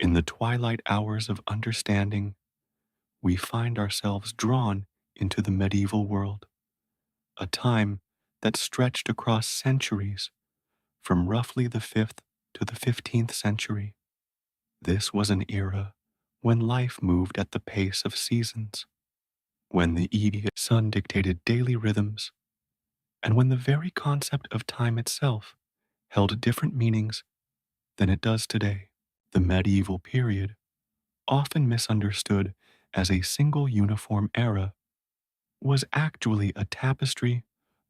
In the twilight hours of understanding, we find ourselves drawn into the medieval world, a time that stretched across centuries from roughly the 5th to the 15th century. This was an era when life moved at the pace of seasons, when the immediate sun dictated daily rhythms, and when the very concept of time itself held different meanings than it does today. The medieval period, often misunderstood as a single uniform era, was actually a tapestry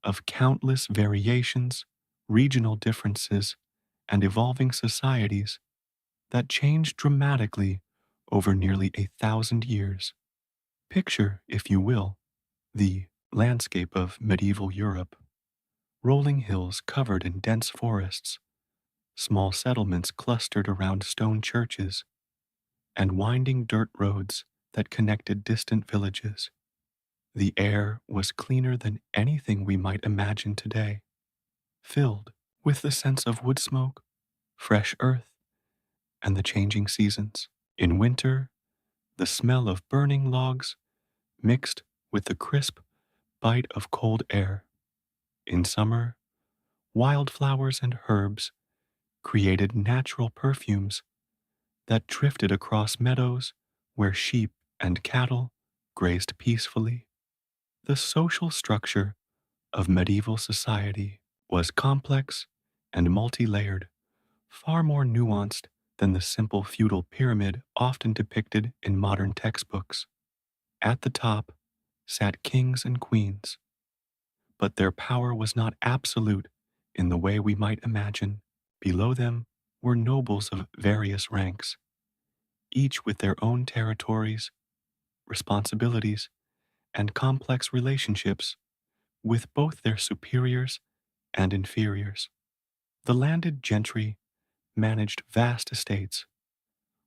of countless variations, regional differences, and evolving societies that changed dramatically over nearly 1,000 years. Picture, if you will, the landscape of medieval Europe: rolling hills covered in dense forests, small settlements clustered around stone churches, and winding dirt roads that connected distant villages. The air was cleaner than anything we might imagine today, filled with the sense of wood smoke, fresh earth, and the changing seasons. In winter, the smell of burning logs mixed with the crisp bite of cold air. In summer, wildflowers and herbs created natural perfumes that drifted across meadows where sheep and cattle grazed peacefully. The social structure of medieval society was complex and multi-layered, far more nuanced than the simple feudal pyramid often depicted in modern textbooks. At the top sat kings and queens, but their power was not absolute in the way we might imagine. Below them were nobles of various ranks, each with their own territories, responsibilities, and complex relationships with both their superiors and inferiors. The landed gentry managed vast estates,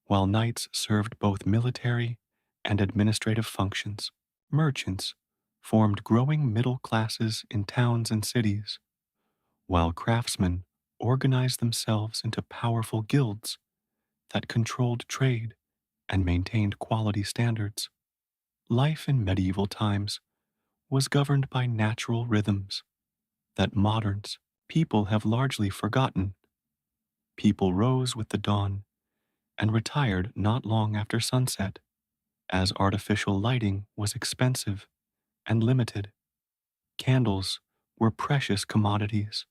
while knights served both military and administrative functions. Merchants formed growing middle classes in towns and cities, while craftsmen organized themselves into powerful guilds that controlled trade and maintained quality standards. Life in medieval times was governed by natural rhythms that modern people have largely forgotten. People rose with the dawn and retired not long after sunset, as artificial lighting was expensive and limited. Candles were precious commodities,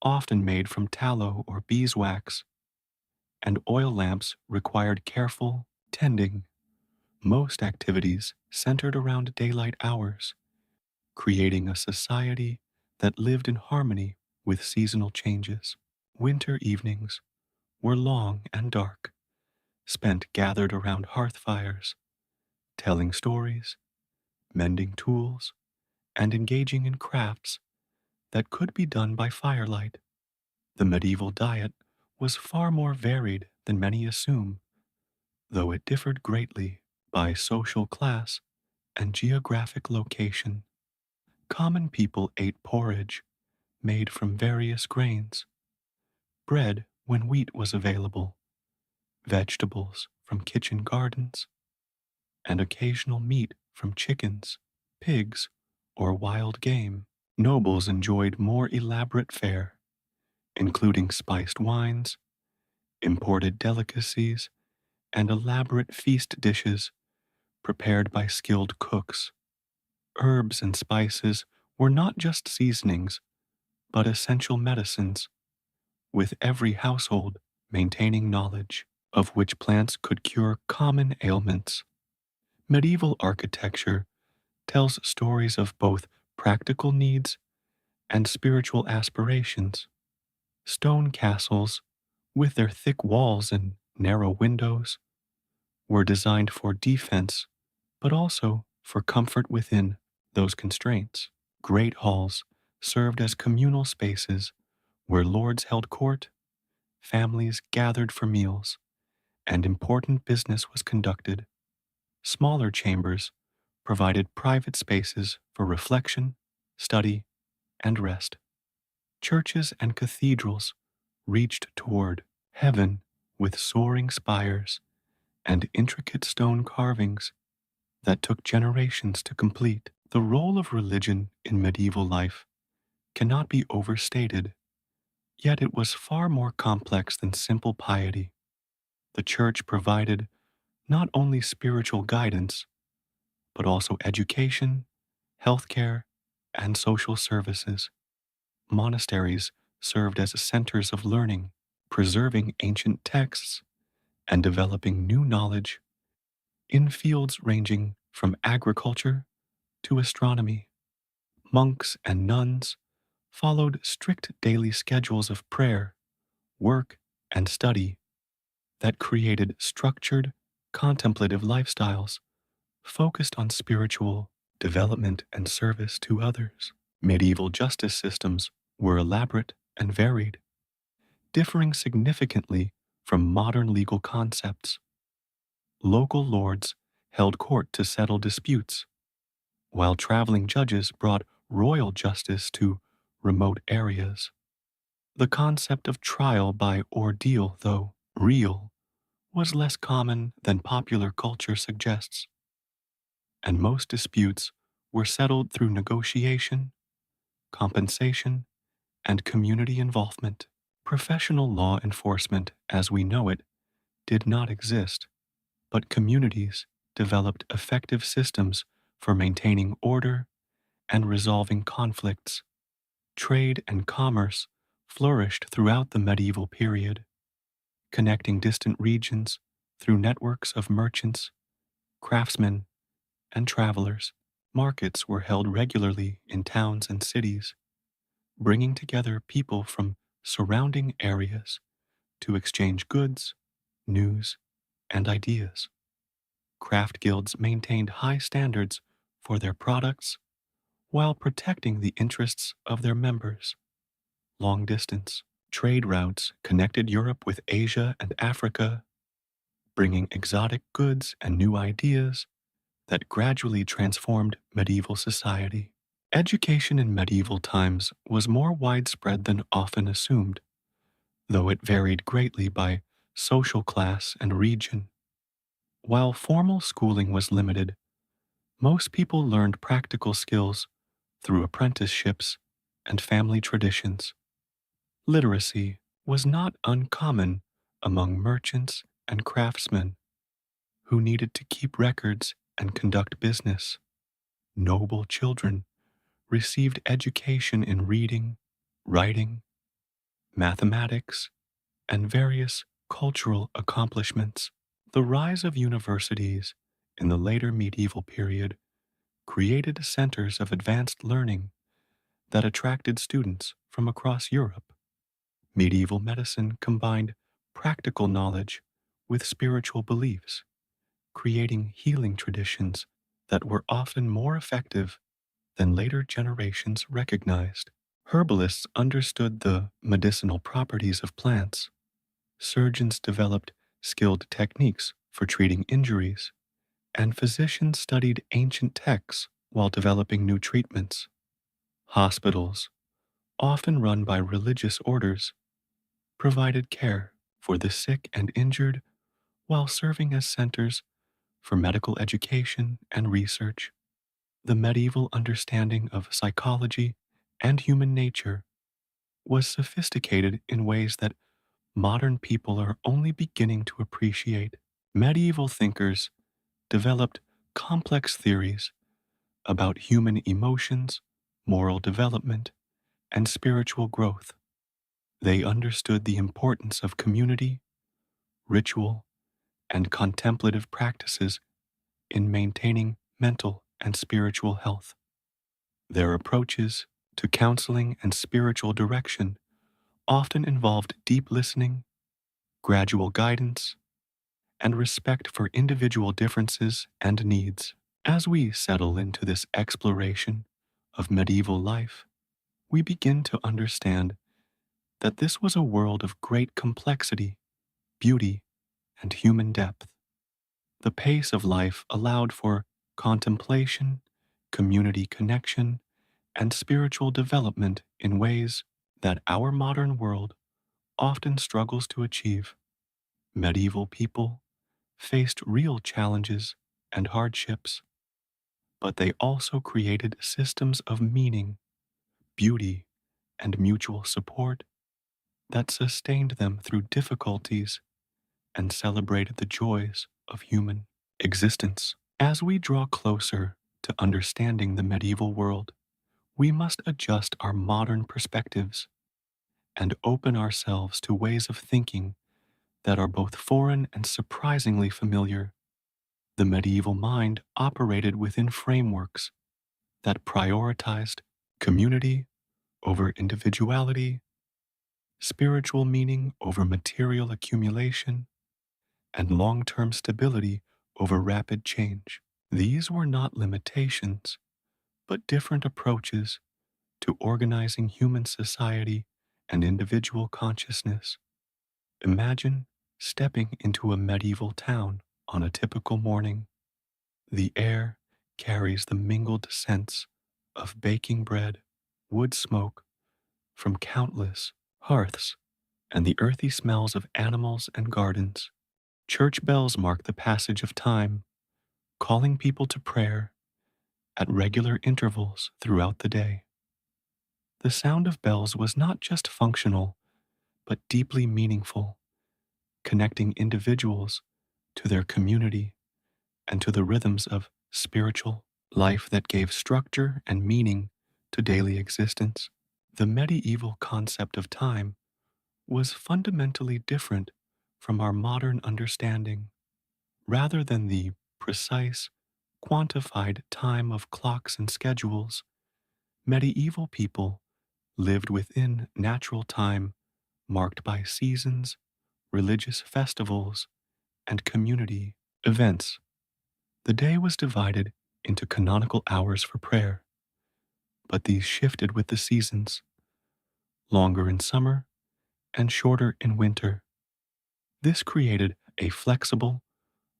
often made from tallow or beeswax, and oil lamps required careful tending. Most activities centered around daylight hours, creating a society that lived in harmony with seasonal changes. Winter evenings were long and dark, spent gathered around hearth fires, telling stories, mending tools, and engaging in crafts that could be done by firelight. The medieval diet was far more varied than many assume, though it differed greatly by social class and geographic location. Common people ate porridge made from various grains, bread when wheat was available, vegetables from kitchen gardens, and occasional meat from chickens, pigs, or wild game. Nobles enjoyed more elaborate fare, including spiced wines, imported delicacies, and elaborate feast dishes prepared by skilled cooks. Herbs and spices were not just seasonings, but essential medicines, with every household maintaining knowledge of which plants could cure common ailments. Medieval architecture tells stories of both practical needs and spiritual aspirations. Stone castles, with their thick walls and narrow windows, were designed for defense, but also for comfort within those constraints. Great halls served as communal spaces where lords held court, families gathered for meals, and important business was conducted. Smaller chambers provided private spaces for reflection, study, and rest. Churches and cathedrals reached toward heaven with soaring spires and intricate stone carvings that took generations to complete. The role of religion in medieval life cannot be overstated, yet it was far more complex than simple piety. The Church provided not only spiritual guidance, but also education, healthcare, and social services. Monasteries served as centers of learning, preserving ancient texts and developing new knowledge in fields ranging from agriculture to astronomy. Monks and nuns followed strict daily schedules of prayer, work, and study that created structured, contemplative lifestyles focused on spiritual development and service to others. Medieval justice systems were elaborate and varied, differing significantly from modern legal concepts. Local lords held court to settle disputes, while traveling judges brought royal justice to remote areas. The concept of trial by ordeal, though real, was less common than popular culture suggests, and most disputes were settled through negotiation, compensation, and community involvement. Professional law enforcement, as we know it, did not exist, but communities developed effective systems for maintaining order and resolving conflicts. Trade and commerce flourished throughout the medieval period, connecting distant regions through networks of merchants, craftsmen, and travelers. Markets were held regularly in towns and cities, bringing together people from surrounding areas to exchange goods, news, and ideas. Craft guilds maintained high standards for their products while protecting the interests of their members. Long distance trade routes connected Europe with Asia and Africa, bringing exotic goods and new ideas that gradually transformed medieval society. Education in medieval times was more widespread than often assumed, though it varied greatly by social class and region. While formal schooling was limited, most people learned practical skills through apprenticeships and family traditions. Literacy was not uncommon among merchants and craftsmen who needed to keep records and conduct business. Noble children received education in reading, writing, mathematics, and various cultural accomplishments. The rise of universities in the later medieval period created centers of advanced learning that attracted students from across Europe. Medieval medicine combined practical knowledge with spiritual beliefs, creating healing traditions that were often more effective than later generations recognized. Herbalists understood the medicinal properties of plants. Surgeons developed skilled techniques for treating injuries, and physicians studied ancient texts while developing new treatments. Hospitals, often run by religious orders, provided care for the sick and injured while serving as centers for medical education and research. The medieval understanding of psychology and human nature was sophisticated in ways that modern people are only beginning to appreciate. Medieval thinkers developed complex theories about human emotions, moral development, and spiritual growth. They understood the importance of community, ritual, and contemplative practices in maintaining mental and spiritual health. Their approaches to counseling and spiritual direction often involved deep listening, gradual guidance, and respect for individual differences and needs. As we settle into this exploration of medieval life, we begin to understand that this was a world of great complexity, beauty, and human depth. The pace of life allowed for contemplation, community connection, and spiritual development in ways that our modern world often struggles to achieve. Medieval people faced real challenges and hardships, but they also created systems of meaning, beauty, and mutual support that sustained them through difficulties and celebrated the joys of human existence. As we draw closer to understanding the medieval world, we must adjust our modern perspectives and open ourselves to ways of thinking that are both foreign and surprisingly familiar. The medieval mind operated within frameworks that prioritized community over individuality, spiritual meaning over material accumulation, and long term stability over rapid change. These were not limitations, but different approaches to organizing human society and individual consciousness. Imagine stepping into a medieval town on a typical morning. The air carries the mingled scents of baking bread, wood smoke from countless hearths, and the earthy smells of animals and gardens. Church bells mark the passage of time, calling people to prayer at regular intervals throughout the day. The sound of bells was not just functional, but deeply meaningful, connecting individuals to their community and to the rhythms of spiritual life that gave structure and meaning to daily existence. The medieval concept of time was fundamentally different from our modern understanding. Rather than the precise, quantified time of clocks and schedules, medieval people lived within natural time marked by seasons, religious festivals, and community events. The day was divided into canonical hours for prayer, but these shifted with the seasons, longer in summer and shorter in winter. This created a flexible,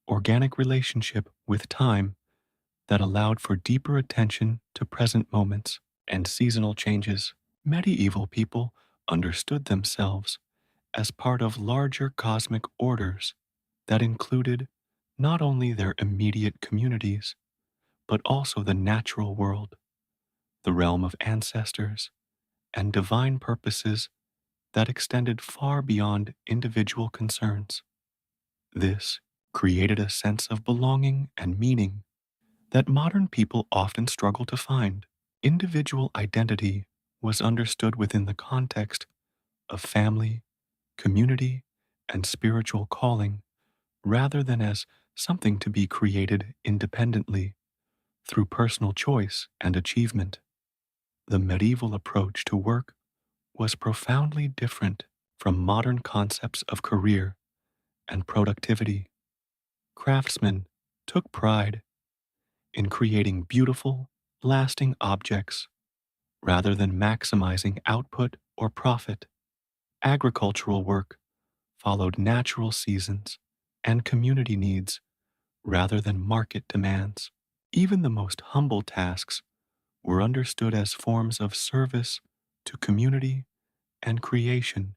organic relationship with time that allowed for deeper attention to present moments and seasonal changes. Medieval people understood themselves as part of larger cosmic orders that included not only their immediate communities, but also the natural world, the realm of ancestors, and divine purposes that extended far beyond individual concerns. This created a sense of belonging and meaning that modern people often struggle to find. Individual identity was understood within the context of family, community, and spiritual calling rather than as something to be created independently through personal choice and achievement. The medieval approach to work was profoundly different from modern concepts of career and productivity. Craftsmen took pride in creating beautiful, lasting objects rather than maximizing output or profit. Agricultural work followed natural seasons and community needs rather than market demands. Even the most humble tasks were understood as forms of service to community and creation,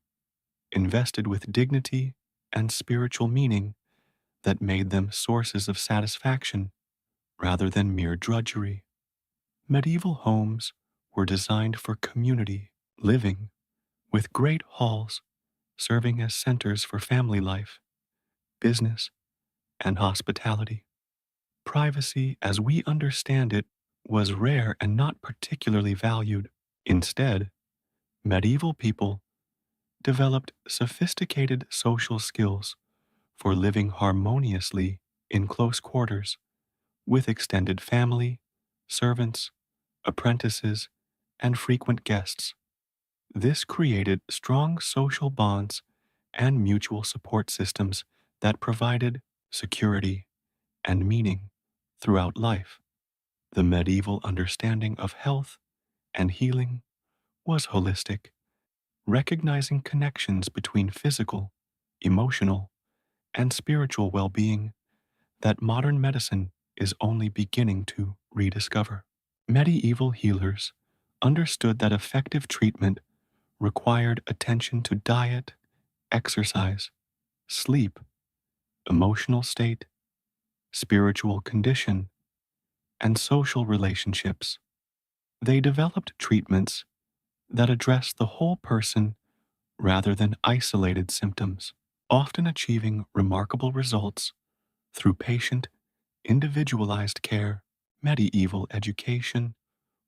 invested with dignity and spiritual meaning that made them sources of satisfaction rather than mere drudgery. Medieval homes were designed for community living, with great halls serving as centers for family life, business, and hospitality. Privacy, as we understand it, was rare and not particularly valued. Instead, medieval people developed sophisticated social skills for living harmoniously in close quarters with extended family, servants, apprentices, and frequent guests. This created strong social bonds and mutual support systems that provided security and meaning throughout life. The medieval understanding of health and healing was holistic, recognizing connections between physical, emotional, and spiritual well being that modern medicine is only beginning to rediscover. Medieval healers understood that effective treatment required attention to diet, exercise, sleep, emotional state, spiritual condition, and social relationships. They developed treatments that address the whole person rather than isolated symptoms, often achieving remarkable results through patient, individualized care. Medieval education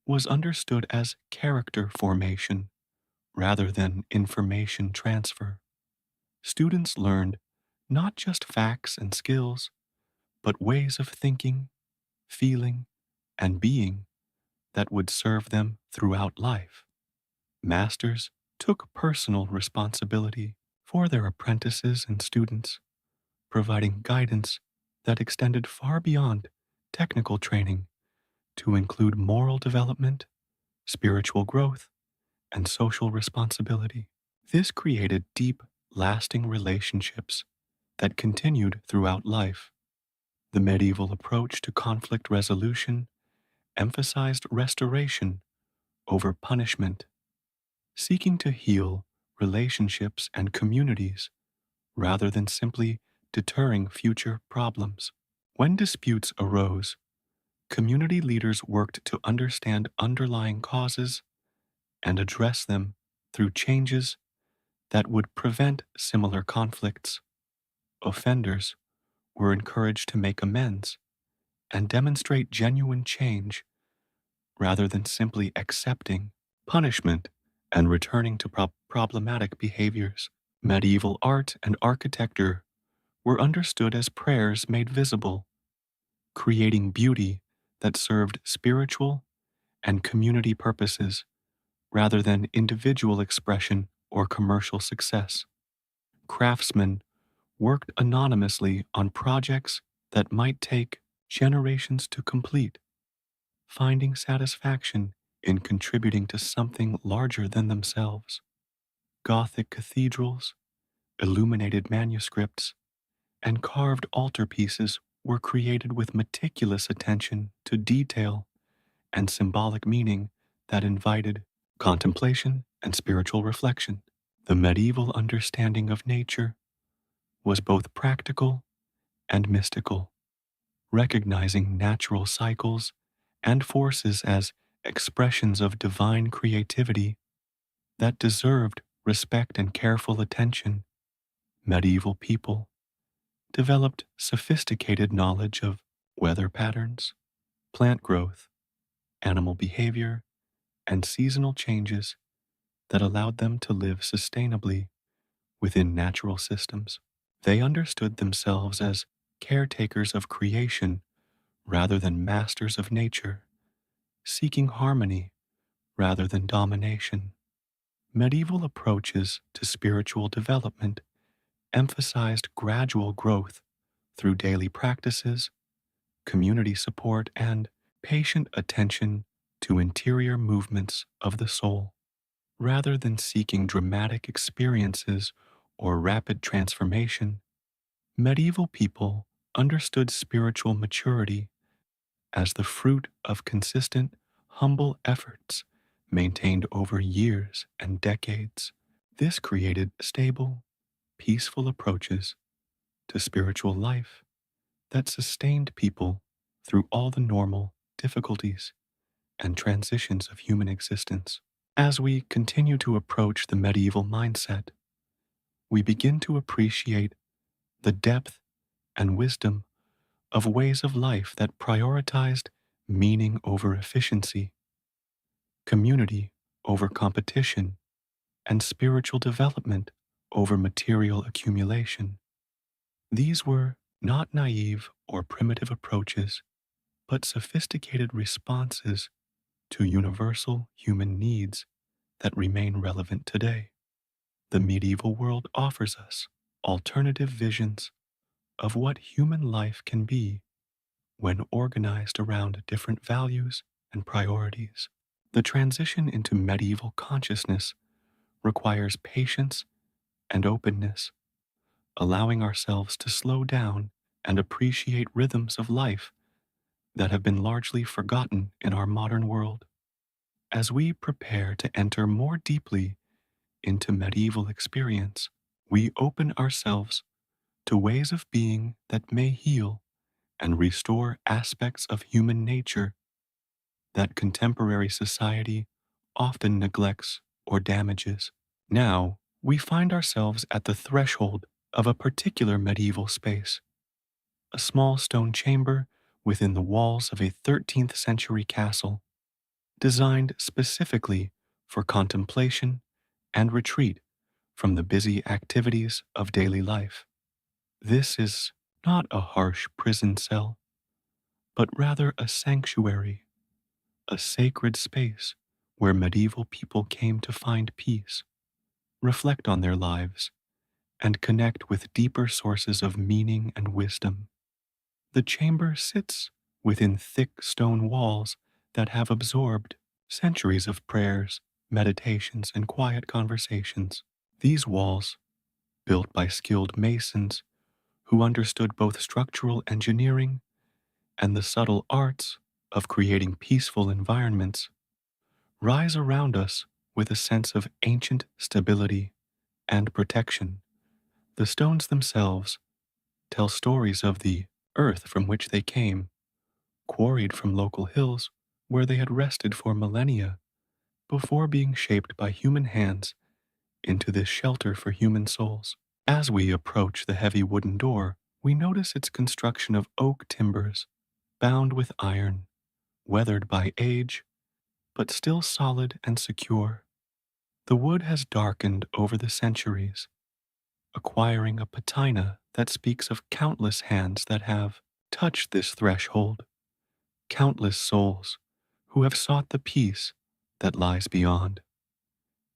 was understood as character formation rather than information transfer. Students learned not just facts and skills, but ways of thinking, feeling, and being that would serve them throughout life. Masters took personal responsibility for their apprentices and students, providing guidance that extended far beyond technical training to include moral development, spiritual growth, and social responsibility. This created deep, lasting relationships that continued throughout life. The medieval approach to conflict resolution emphasized restoration over punishment, seeking to heal relationships and communities rather than simply deterring future problems. When disputes arose, community leaders worked to understand underlying causes and address them through changes that would prevent similar conflicts. Offenders were encouraged to make amends and demonstrate genuine change rather than simply accepting punishment and returning to problematic behaviors. Medieval art and architecture were understood as prayers made visible, creating beauty that served spiritual and community purposes rather than individual expression or commercial success. Craftsmen worked anonymously on projects that might take generations to complete, finding satisfaction in contributing to something larger than themselves. Gothic cathedrals, illuminated manuscripts, and carved altarpieces were created with meticulous attention to detail and symbolic meaning that invited contemplation and spiritual reflection. The medieval understanding of nature was both practical and mystical, recognizing natural cycles and forces as expressions of divine creativity that deserved respect and careful attention. Medieval people developed sophisticated knowledge of weather patterns, plant growth, animal behavior, and seasonal changes that allowed them to live sustainably within natural systems. They understood themselves as caretakers of creation rather than masters of nature, seeking harmony rather than domination. Medieval approaches to spiritual development emphasized gradual growth through daily practices, community support, and patient attention to interior movements of the soul. Rather than seeking dramatic experiences or rapid transformation, medieval people understood spiritual maturity as the fruit of consistent, humble efforts maintained over years and decades. This created stable, peaceful approaches to spiritual life that sustained people through all the normal difficulties and transitions of human existence. As we continue to approach the medieval mindset, we begin to appreciate the depth and wisdom of ways of life that prioritized meaning over efficiency, community over competition, and spiritual development over material accumulation. These were not naive or primitive approaches, but sophisticated responses to universal human needs that remain relevant today. The medieval world offers us alternative visions of what human life can be when organized around different values and priorities. The transition into medieval consciousness requires patience and openness, allowing ourselves to slow down and appreciate rhythms of life that have been largely forgotten in our modern world. As we prepare to enter more deeply into medieval experience, we open ourselves to ways of being that may heal and restore aspects of human nature that contemporary society often neglects or damages. Now, we find ourselves at the threshold of a particular medieval space, a small stone chamber within the walls of a 13th century castle, designed specifically for contemplation and retreat from the busy activities of daily life. This is not a harsh prison cell, but rather a sanctuary, a sacred space where medieval people came to find peace, reflect on their lives, and connect with deeper sources of meaning and wisdom. The chamber sits within thick stone walls that have absorbed centuries of prayers, meditations, and quiet conversations. These walls, built by skilled masons who understood both structural engineering and the subtle arts of creating peaceful environments, rise around us with a sense of ancient stability and protection. The stones themselves tell stories of the earth from which they came, quarried from local hills where they had rested for millennia before being shaped by human hands into this shelter for human souls. As we approach the heavy wooden door, we notice its construction of oak timbers, bound with iron, weathered by age, but still solid and secure. The wood has darkened over the centuries, acquiring a patina that speaks of countless hands that have touched this threshold, countless souls who have sought the peace that lies beyond.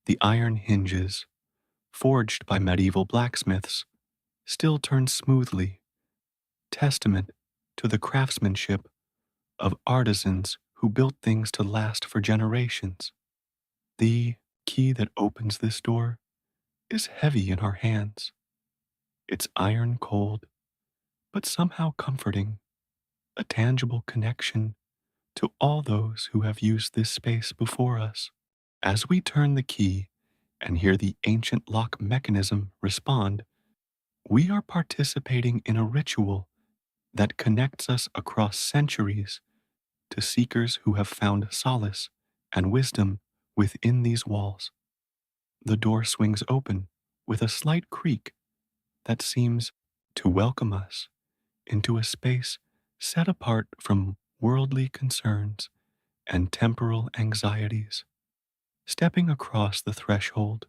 The iron hinges, forged by medieval blacksmiths, still turn smoothly, testament to the craftsmanship of artisans who built things to last for generations. The key that opens this door is heavy in our hands. It's iron cold, but somehow comforting, a tangible connection to all those who have used this space before us. As we turn the key and hear the ancient lock mechanism respond, we are participating in a ritual that connects us across centuries to seekers who have found solace and wisdom within these walls. The door swings open with a slight creak that seems to welcome us into a space set apart from worldly concerns and temporal anxieties. Stepping across the threshold,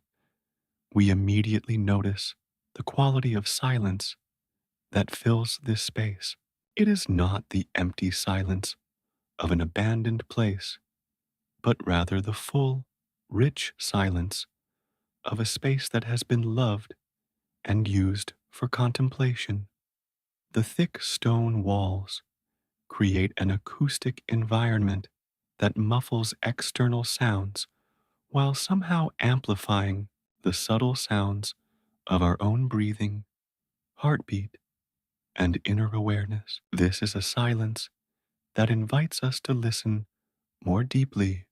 we immediately notice the quality of silence that fills this space. It is not the empty silence of an abandoned place, but rather the full, rich silence of a space that has been loved and used for contemplation. The thick stone walls create an acoustic environment that muffles external sounds while somehow amplifying the subtle sounds of our own breathing, heartbeat, and inner awareness. This is a silence that invites us to listen more deeply,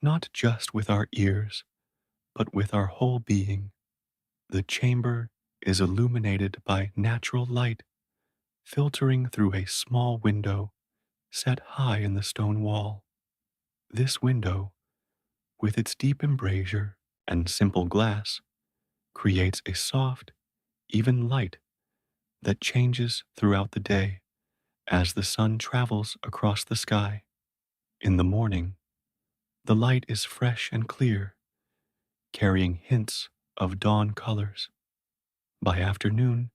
not just with our ears, but with our whole being. The chamber is illuminated by natural light filtering through a small window set high in the stone wall. This window, with its deep embrasure and simple glass, creates a soft, even light that changes throughout the day as the sun travels across the sky. In the morning, the light is fresh and clear, carrying hints of dawn colors. By afternoon,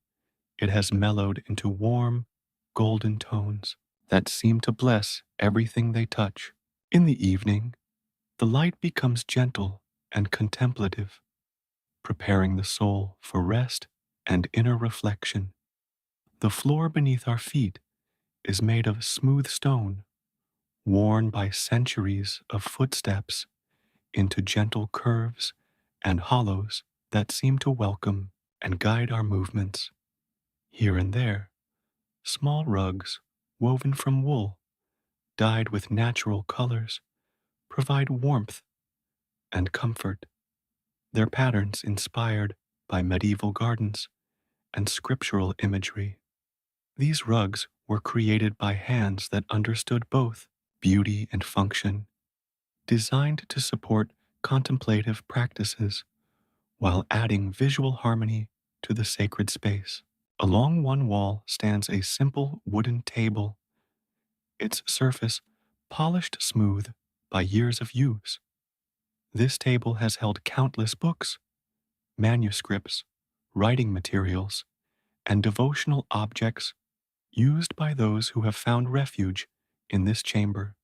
it has mellowed into warm, golden tones that seem to bless everything they touch. In the evening, the light becomes gentle and contemplative, preparing the soul for rest and inner reflection. The floor beneath our feet is made of smooth stone, worn by centuries of footsteps into gentle curves and hollows that seem to welcome and guide our movements. Here and there, small rugs woven from wool, dyed with natural colors, provide warmth and comfort, their patterns inspired by medieval gardens and scriptural imagery. These rugs were created by hands that understood both beauty and function, designed to support contemplative practices while adding visual harmony to the sacred space. Along one wall stands a simple wooden table, its surface polished smooth by years of use. This table has held countless books, manuscripts, writing materials, and devotional objects used by those who have found refuge in this chamber.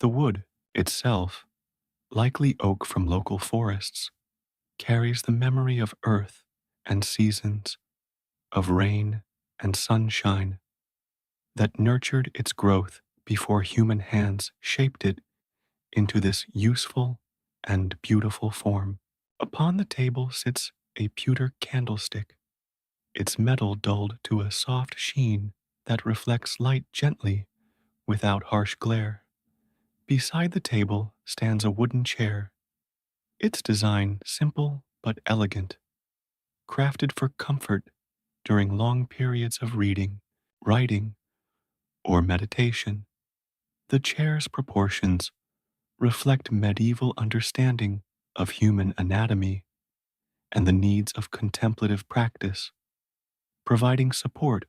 The wood itself, likely oak from local forests, carries the memory of earth and seasons, of rain and sunshine that nurtured its growth before human hands shaped it into this useful and beautiful form. Upon the table sits a pewter candlestick, its metal dulled to a soft sheen that reflects light gently without harsh glare. Beside the table stands a wooden chair, its design simple but elegant, crafted for comfort during long periods of reading, writing, or meditation. The chair's proportions reflect medieval understanding of human anatomy and the needs of contemplative practice, providing support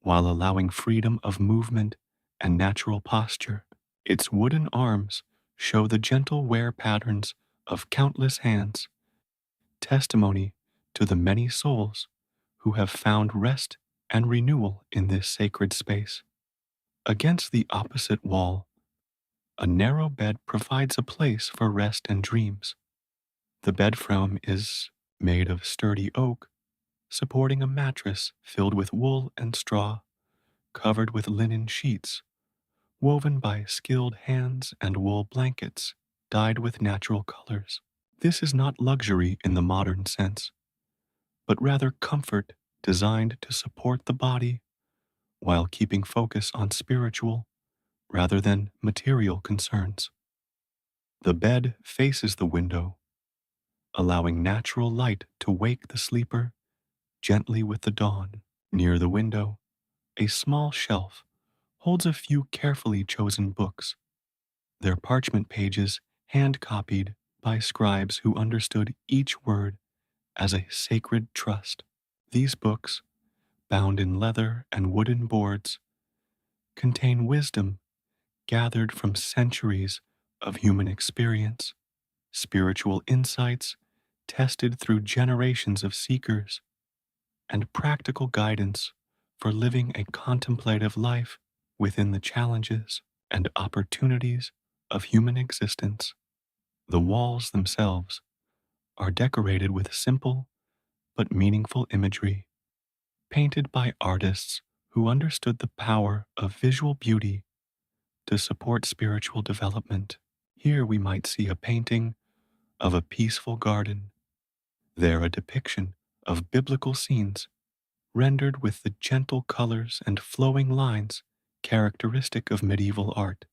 while allowing freedom of movement and natural posture. Its wooden arms show the gentle wear patterns of countless hands, testimony to the many souls who have found rest and renewal in this sacred space. Against the opposite wall, a narrow bed provides a place for rest and dreams. The bed frame is made of sturdy oak, supporting a mattress filled with wool and straw, covered with linen sheets, woven by skilled hands, and wool blankets dyed with natural colors. This is not luxury in the modern sense, but rather comfort designed to support the body while keeping focus on spiritual rather than material concerns. The bed faces the window, allowing natural light to wake the sleeper gently with the dawn. Near the window, a small shelf holds a few carefully chosen books, their parchment pages hand copied by scribes who understood each word as a sacred trust. These books, bound in leather and wooden boards, contain wisdom gathered from centuries of human experience, spiritual insights tested through generations of seekers, and practical guidance for living a contemplative life within the challenges and opportunities of human existence. The walls themselves are decorated with simple but meaningful imagery, painted by artists who understood the power of visual beauty to support spiritual development. Here we might see a painting of a peaceful garden, there a depiction of biblical scenes rendered with the gentle colors and flowing lines characteristic of medieval art.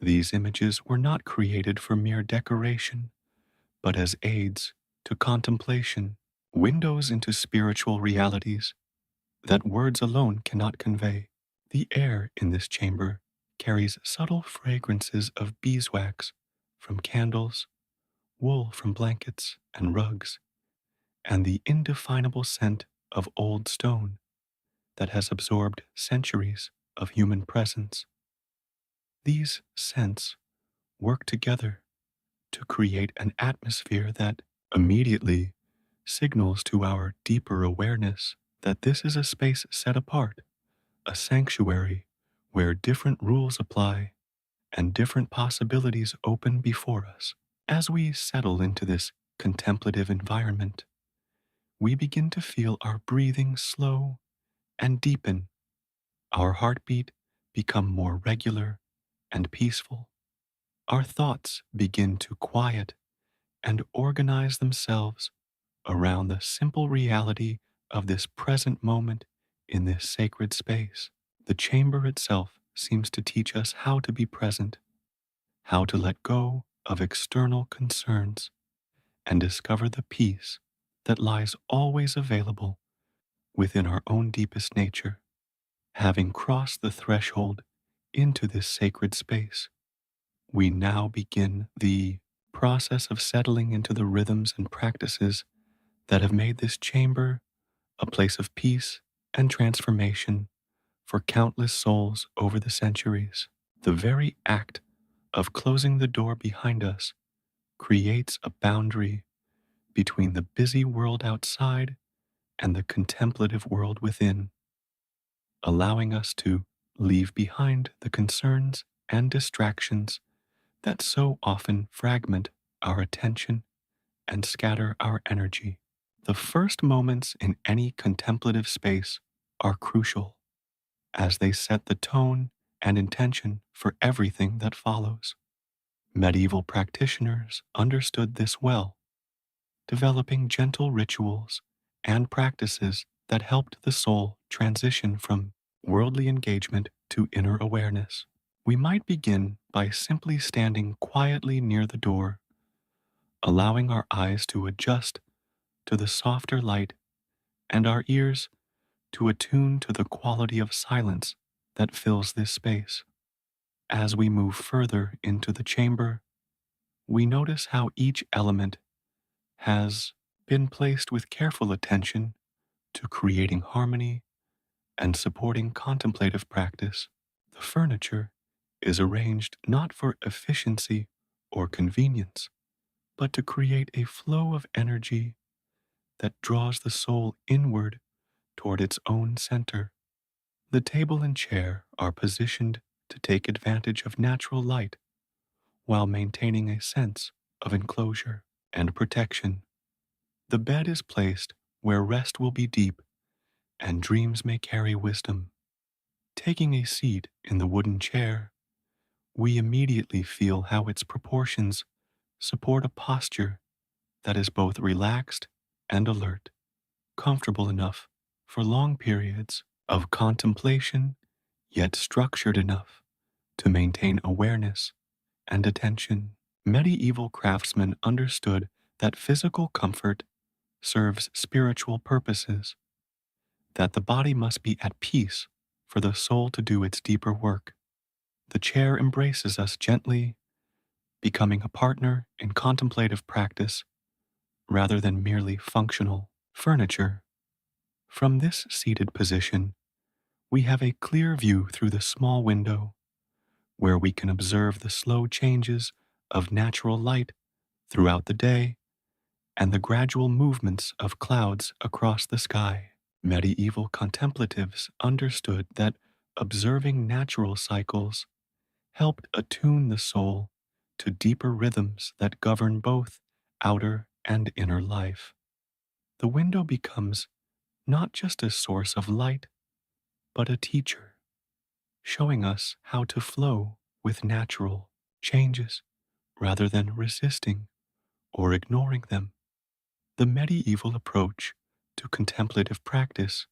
These images were not created for mere decoration, but as aids to contemplation, windows into spiritual realities that words alone cannot convey. The air in this chamber carries subtle fragrances of beeswax from candles, wool from blankets and rugs, and the indefinable scent of old stone that has absorbed centuries of human presence. These scents work together to create an atmosphere that immediately signals to our deeper awareness that this is a space set apart, a sanctuary where different rules apply and different possibilities open before us. As we settle into this contemplative environment, we begin to feel our breathing slow and deepen, our heartbeat become more regular and peaceful. Our thoughts begin to quiet and organize themselves around the simple reality of this present moment in this sacred space. The chamber itself seems to teach us how to be present, how to let go of external concerns, and discover the peace that lies always available within our own deepest nature. Having crossed the threshold into this sacred space, we now begin the process of settling into the rhythms and practices that have made this chamber a place of peace and transformation for countless souls over the centuries. The very act of closing the door behind us creates a boundary between the busy world outside and the contemplative world within, allowing us to leave behind the concerns and distractions that so often fragment our attention and scatter our energy. The first moments in any contemplative space are crucial as they set the tone and intention for everything that follows. Medieval practitioners understood this well, developing gentle rituals and practices that helped the soul transition from worldly engagement to inner awareness. We might begin by simply standing quietly near the door, allowing our eyes to adjust to the softer light and our ears to attune to the quality of silence that fills this space. As we move further into the chamber, we notice how each element has been placed with careful attention to creating harmony and supporting contemplative practice. The furniture is arranged not for efficiency or convenience, but to create a flow of energy that draws the soul inward toward its own center. The table and chair are positioned to take advantage of natural light while maintaining a sense of enclosure and protection. The bed is placed where rest will be deep and dreams may carry wisdom. Taking a seat in the wooden chair, we immediately feel how its proportions support a posture that is both relaxed and alert, comfortable enough for long periods of contemplation, yet structured enough to maintain awareness and attention. Medieval craftsmen understood that physical comfort serves spiritual purposes, that the body must be at peace for the soul to do its deeper work. The chair embraces us gently, becoming a partner in contemplative practice rather than merely functional furniture. From this seated position, we have a clear view through the small window where we can observe the slow changes of natural light throughout the day and the gradual movements of clouds across the sky. Medieval contemplatives understood that observing natural cycles helped attune the soul to deeper rhythms that govern both outer and inner life. The window becomes not just a source of light, but a teacher, showing us how to flow with natural changes rather than resisting or ignoring them. The medieval approach to contemplative practice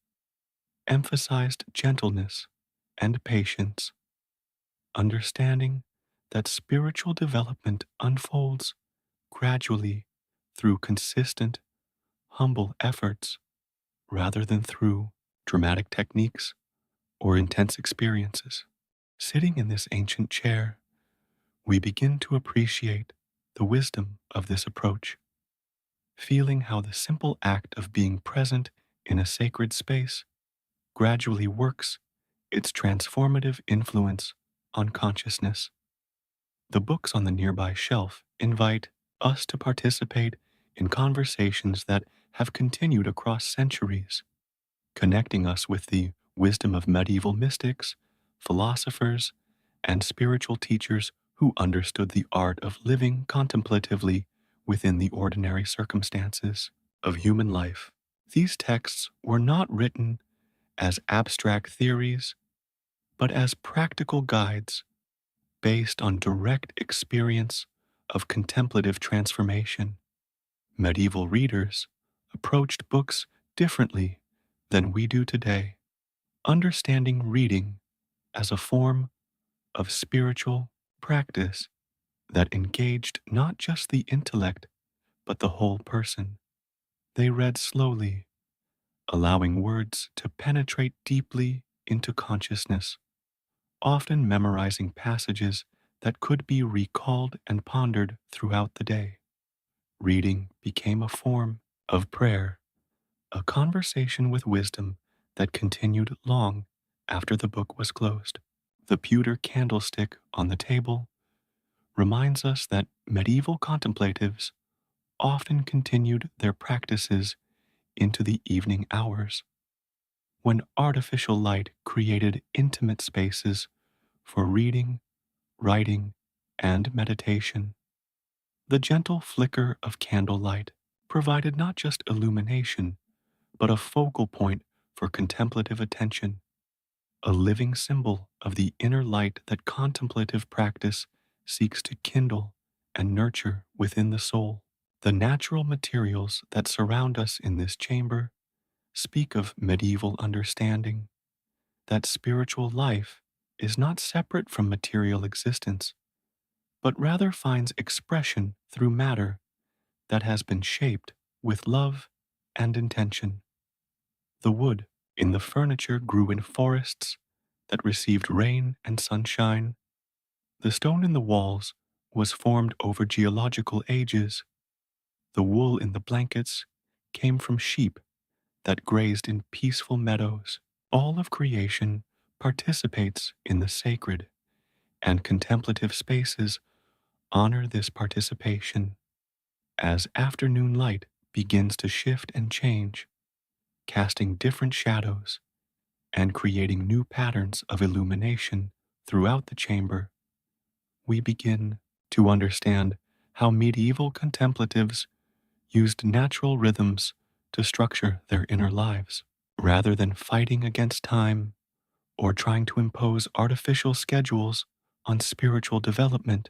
emphasized gentleness and patience, understanding that spiritual development unfolds gradually through consistent, humble efforts rather than through dramatic techniques or intense experiences. Sitting in this ancient chair, we begin to appreciate the wisdom of this approach, feeling how the simple act of being present in a sacred space gradually works its transformative influence on consciousness. The books on the nearby shelf invite us to participate in conversations that have continued across centuries, connecting us with the wisdom of medieval mystics, philosophers, and spiritual teachers who understood the art of living contemplatively within the ordinary circumstances of human life. These texts were not written as abstract theories, but as practical guides based on direct experience of contemplative transformation. Medieval readers approached books differently than we do today, understanding reading as a form of spiritual practice that engaged not just the intellect, but the whole person. They read slowly, allowing words to penetrate deeply into consciousness, often memorizing passages that could be recalled and pondered throughout the day. Reading became a form of prayer, a conversation with wisdom that continued long after the book was closed. The pewter candlestick on the table reminds us that medieval contemplatives often continued their practices into the evening hours, when artificial light created intimate spaces for reading, writing, and meditation. The gentle flicker of candlelight provided not just illumination, but a focal point for contemplative attention, a living symbol of the inner light that contemplative practice seeks to kindle and nurture within the soul. The natural materials that surround us in this chamber speak of medieval understanding that spiritual life is not separate from material existence, but rather finds expression through matter that has been shaped with love and intention. The wood in the furniture grew in forests that received rain and sunshine. The stone in the walls was formed over geological ages. The wool in the blankets came from sheep that grazed in peaceful meadows. All of creation participates in the sacred, and contemplative spaces honor this participation. As afternoon light begins to shift and change, casting different shadows and creating new patterns of illumination throughout the chamber, we begin to understand how medieval contemplatives used natural rhythms to structure their inner lives. Rather than fighting against time or trying to impose artificial schedules on spiritual development,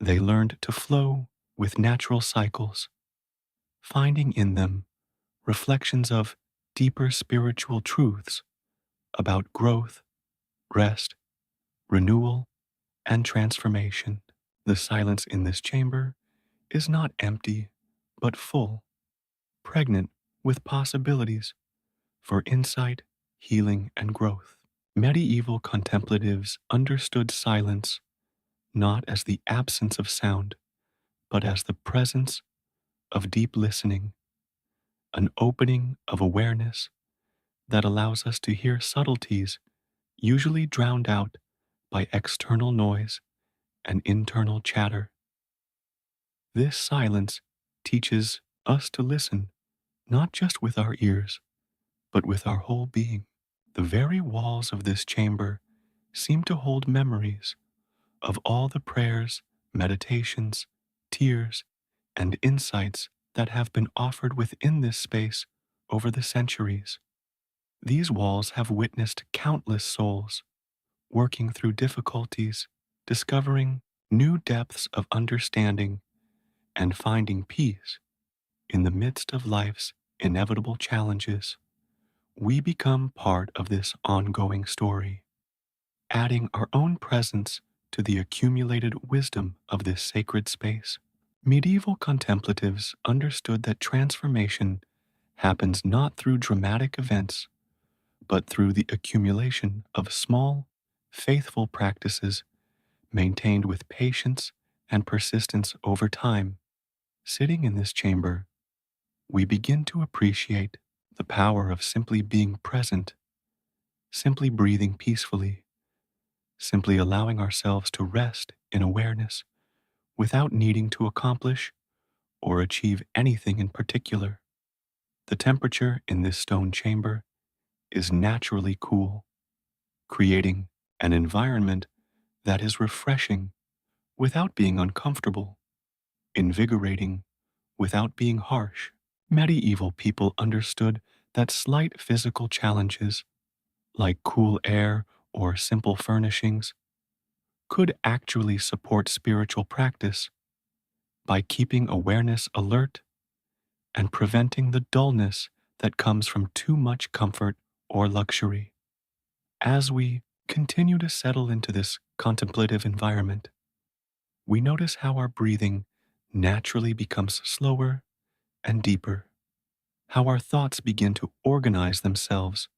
they learned to flow with natural cycles, finding in them reflections of deeper spiritual truths about growth, rest, renewal, and transformation. The silence in this chamber is not empty, but full, pregnant with possibilities for insight, healing, and growth. Medieval contemplatives understood silence not as the absence of sound, but as the presence of deep listening, an opening of awareness that allows us to hear subtleties usually drowned out by external noise and internal chatter. This silence teaches us to listen not just with our ears, but with our whole being. The very walls of this chamber seem to hold memories of all the prayers, meditations, tears, and insights that have been offered within this space over the centuries. These walls have witnessed countless souls working through difficulties, discovering new depths of understanding, and finding peace in the midst of life's inevitable challenges. We become part of this ongoing story, adding our own presence to the accumulated wisdom of this sacred space. Medieval contemplatives understood that transformation happens not through dramatic events, but through the accumulation of small, faithful practices maintained with patience and persistence over time. Sitting in this chamber, we begin to appreciate the power of simply being present, simply breathing peacefully, simply allowing ourselves to rest in awareness without needing to accomplish or achieve anything in particular. The temperature in this stone chamber is naturally cool, creating an environment that is refreshing without being uncomfortable, invigorating without being harsh. Medieval people understood that slight physical challenges, like cool air or simple furnishings, could actually support spiritual practice by keeping awareness alert and preventing the dullness that comes from too much comfort or luxury. As we continue to settle into this contemplative environment, we notice how our breathing naturally becomes slower and deeper, how our thoughts begin to organize themselves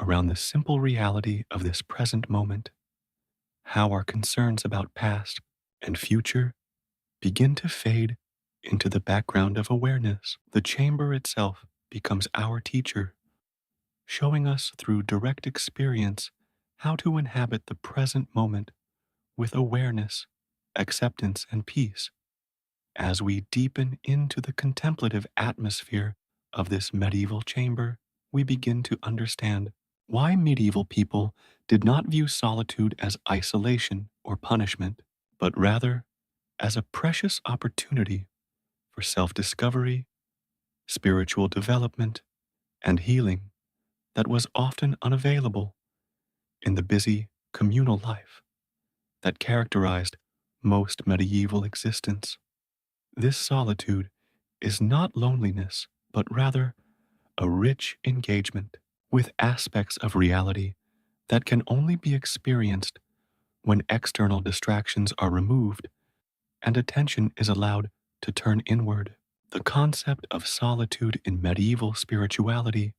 around the simple reality of this present moment, how our concerns about past and future begin to fade into the background of awareness. The chamber itself becomes our teacher, showing us through direct experience how to inhabit the present moment with awareness, acceptance, and peace. As we deepen into the contemplative atmosphere of this medieval chamber, we begin to understand why medieval people did not view solitude as isolation or punishment, but rather as a precious opportunity for self discovery, spiritual development, and healing that was often unavailable in the busy communal life that characterized most medieval existence. This solitude is not loneliness, but rather a rich engagement with aspects of reality that can only be experienced when external distractions are removed and attention is allowed to turn inward. The concept of solitude in medieval spirituality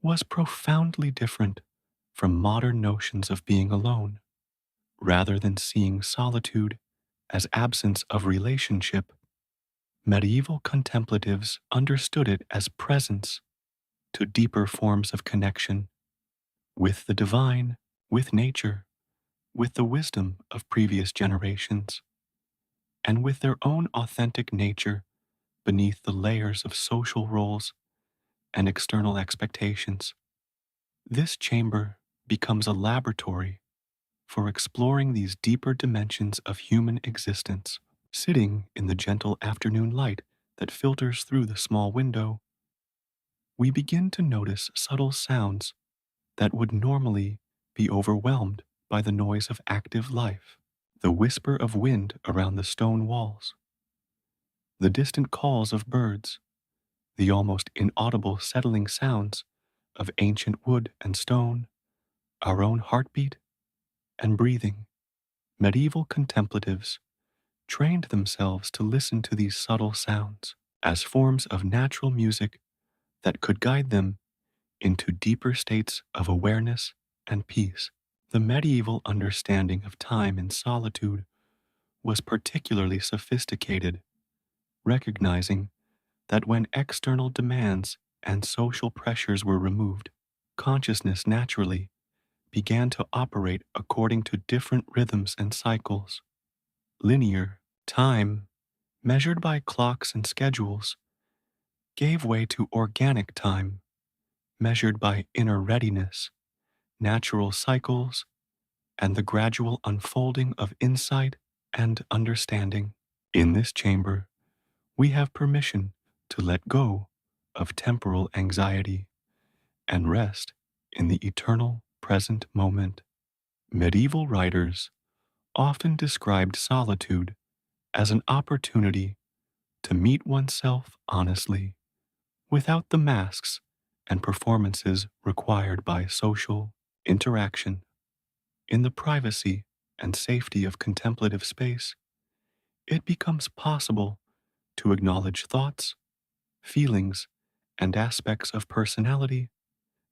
was profoundly different from modern notions of being alone. Rather than seeing solitude as absence of relationship, medieval contemplatives understood it as presence to deeper forms of connection with the divine, with nature, with the wisdom of previous generations, and with their own authentic nature beneath the layers of social roles and external expectations. This chamber becomes a laboratory for exploring these deeper dimensions of human existence. Sitting in the gentle afternoon light that filters through the small window, we begin to notice subtle sounds that would normally be overwhelmed by the noise of active life. The whisper of wind around the stone walls, the distant calls of birds, the almost inaudible settling sounds of ancient wood and stone, our own heartbeat and breathing. Medieval contemplatives trained themselves to listen to these subtle sounds as forms of natural music that could guide them into deeper states of awareness and peace. The medieval understanding of time in solitude was particularly sophisticated, recognizing that when external demands and social pressures were removed, consciousness naturally began to operate according to different rhythms and cycles. Linear time, measured by clocks and schedules, gave way to organic time, measured by inner readiness, natural cycles, and the gradual unfolding of insight and understanding. In this chamber, we have permission to let go of temporal anxiety and rest in the eternal present moment. Medieval writers often described solitude as an opportunity to meet oneself honestly, without the masks and performances required by social interaction. In the privacy and safety of contemplative space, it becomes possible to acknowledge thoughts, feelings, and aspects of personality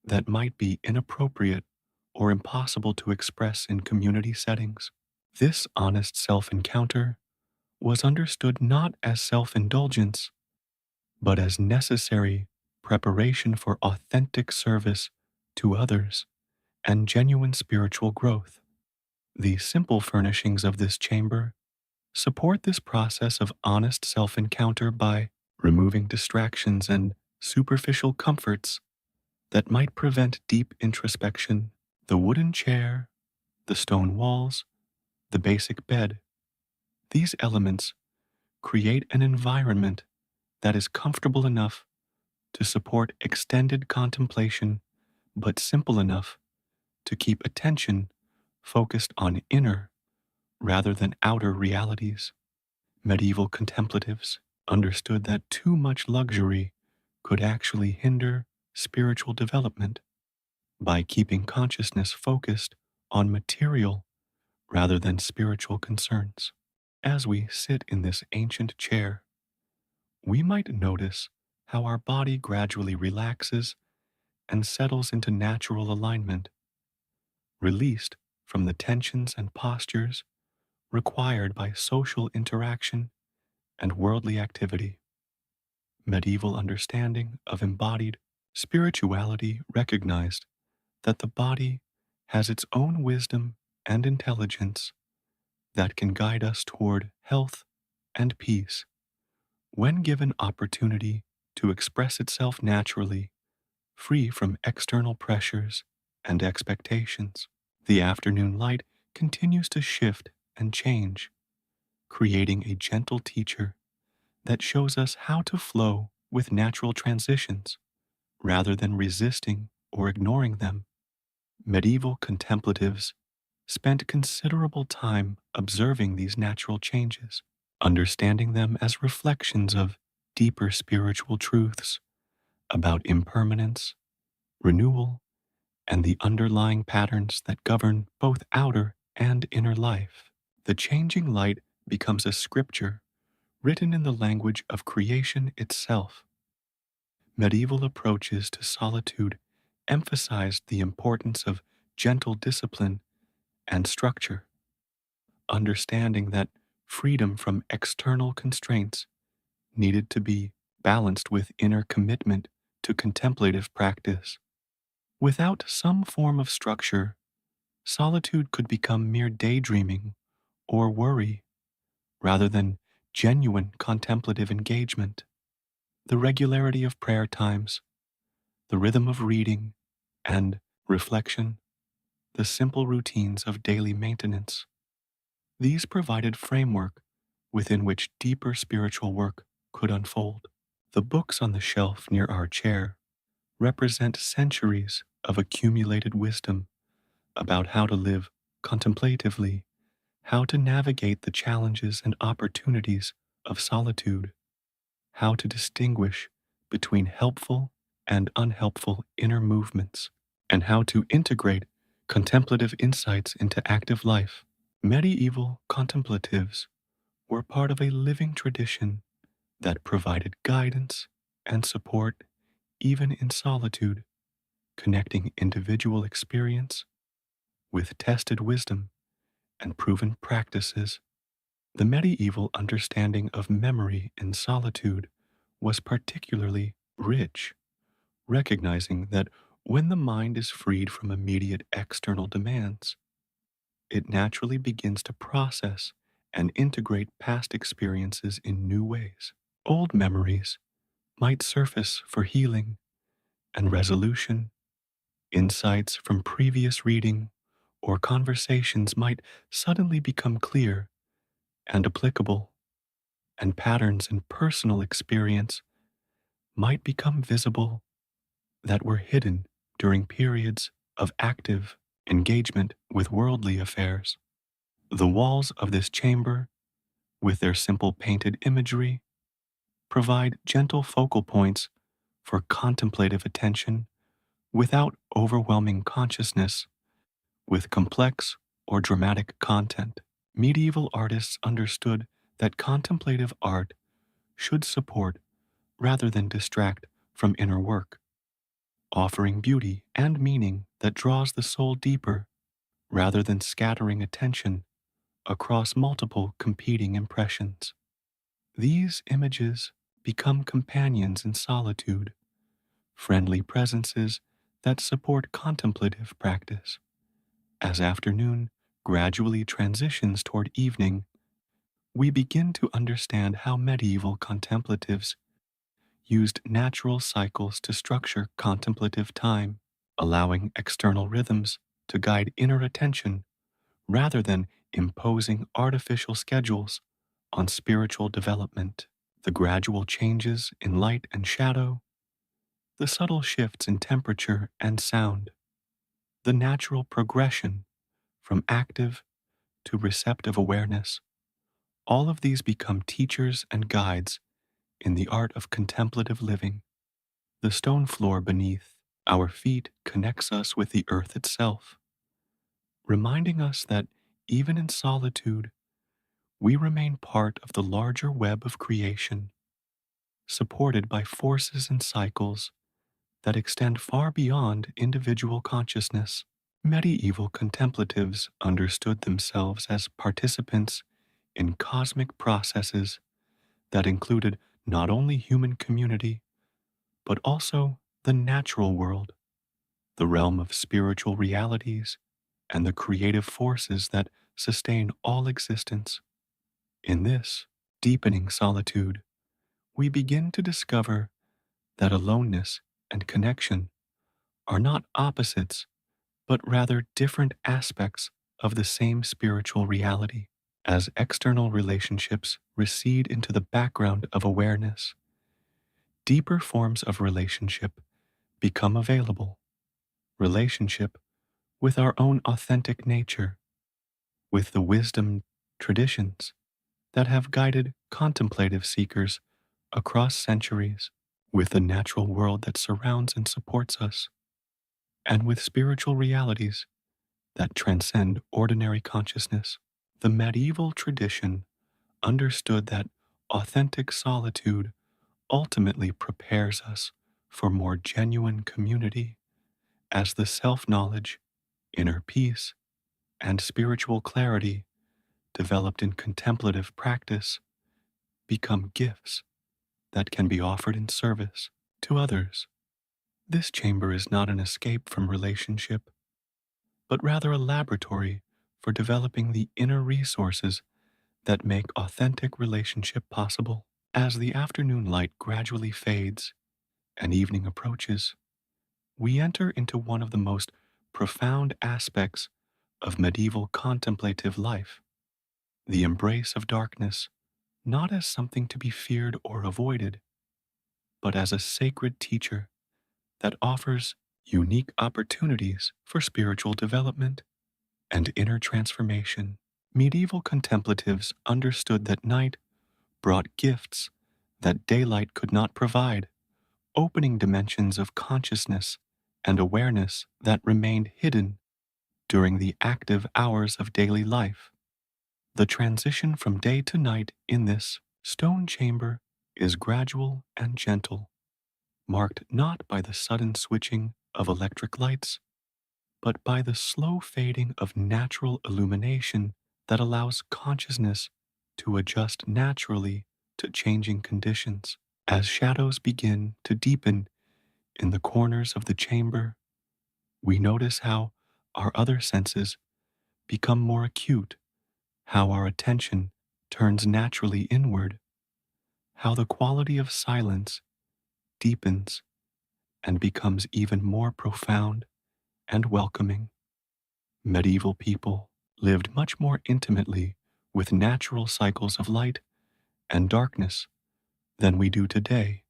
that might be inappropriate or impossible to express in community settings. This honest self encounter was understood not as self indulgence, but as necessary preparation for authentic service to others and genuine spiritual growth. The simple furnishings of this chamber support this process of honest self encounter by removing distractions and superficial comforts that might prevent deep introspection. The wooden chair, the stone walls, the basic bed, these elements create an environment that is comfortable enough to support extended contemplation, but simple enough to keep attention focused on inner rather than outer realities. Medieval contemplatives understood that too much luxury could actually hinder spiritual development. By keeping consciousness focused on material rather than spiritual concerns. As we sit in this ancient chair, we might notice how our body gradually relaxes and settles into natural alignment, released from the tensions and postures required by social interaction and worldly activity. Medieval understanding of embodied spirituality recognized that the body has its own wisdom and intelligence that can guide us toward health and peace when given opportunity to express itself naturally, free from external pressures and expectations. The afternoon light continues to shift and change, creating a gentle teacher that shows us how to flow with natural transitions rather than resisting or ignoring them. Medieval contemplatives spent considerable time observing these natural changes, understanding them as reflections of deeper spiritual truths about impermanence, renewal, and the underlying patterns that govern both outer and inner life. The changing light becomes a scripture written in the language of creation itself. Medieval approaches to solitude emphasized the importance of gentle discipline and structure, understanding that freedom from external constraints needed to be balanced with inner commitment to contemplative practice. Without some form of structure, solitude could become mere daydreaming or worry rather than genuine contemplative engagement. The regularity of prayer times, the rhythm of reading and reflection, the simple routines of daily maintenance, these provided framework within which deeper spiritual work could unfold. The books on the shelf near our chair represent centuries of accumulated wisdom about how to live contemplatively, how to navigate the challenges and opportunities of solitude, how to distinguish between helpful and unhelpful inner movements, and how to integrate contemplative insights into active life. Medieval contemplatives were part of a living tradition that provided guidance and support even in solitude, connecting individual experience with tested wisdom and proven practices. The medieval understanding of memory in solitude was particularly rich, recognizing that when the mind is freed from immediate external demands, it naturally begins to process and integrate past experiences in new ways. Old memories might surface for healing and resolution. Insights from previous reading or conversations might suddenly become clear and applicable, and patterns in personal experience might become visible that were hidden during periods of active engagement with worldly affairs. The walls of this chamber, with their simple painted imagery, provide gentle focal points for contemplative attention without overwhelming consciousness with complex or dramatic content. Medieval artists understood that contemplative art should support rather than distract from inner work, offering beauty and meaning that draws the soul deeper rather than scattering attention across multiple competing impressions. These images become companions in solitude, friendly presences that support contemplative practice. As afternoon gradually transitions toward evening, we begin to understand how medieval contemplatives used natural cycles to structure contemplative time, allowing external rhythms to guide inner attention rather than imposing artificial schedules on spiritual development. The gradual changes in light and shadow, the subtle shifts in temperature and sound, the natural progression from active to receptive awareness, all of these become teachers and guides in the art of contemplative living. The stone floor beneath our feet connects us with the earth itself, reminding us that even in solitude, we remain part of the larger web of creation. supported by forces and cycles that extend far beyond individual consciousness. Medieval contemplatives understood themselves as participants in cosmic processes that included not only human community, but also the natural world, the realm of spiritual realities, and the creative forces that sustain all existence. In this deepening solitude, we begin to discover that aloneness and connection are not opposites, but rather different aspects of the same spiritual reality. As external relationships recede into the background of awareness, deeper forms of relationship become available. Relationship with our own authentic nature, with the wisdom traditions that have guided contemplative seekers across centuries, with the natural world that surrounds and supports us, and with spiritual realities that transcend ordinary consciousness. The medieval tradition understood that authentic solitude ultimately prepares us for more genuine community as the self knowledge, inner peace, and spiritual clarity developed in contemplative practice become gifts that can be offered in service to others. This chamber is not an escape from relationship, but rather a laboratory for developing the inner resources that make authentic relationship possible. As the afternoon light gradually fades and evening approaches, we enter into one of the most profound aspects of medieval contemplative life, the embrace of darkness, not as something to be feared or avoided, but as a sacred teacher that offers unique opportunities for spiritual development and inner transformation. Medieval contemplatives understood that night brought gifts that daylight could not provide, opening dimensions of consciousness and awareness that remained hidden during the active hours of daily life. The transition from day to night in this stone chamber is gradual and gentle, marked not by the sudden switching of electric lights, but by the slow fading of natural illumination that allows consciousness to adjust naturally to changing conditions. As shadows begin to deepen in the corners of the chamber, we notice how our other senses become more acute, how our attention turns naturally inward, how the quality of silence deepens and becomes even more profound and welcoming. Medieval people lived much more intimately with natural cycles of light and darkness than we do today,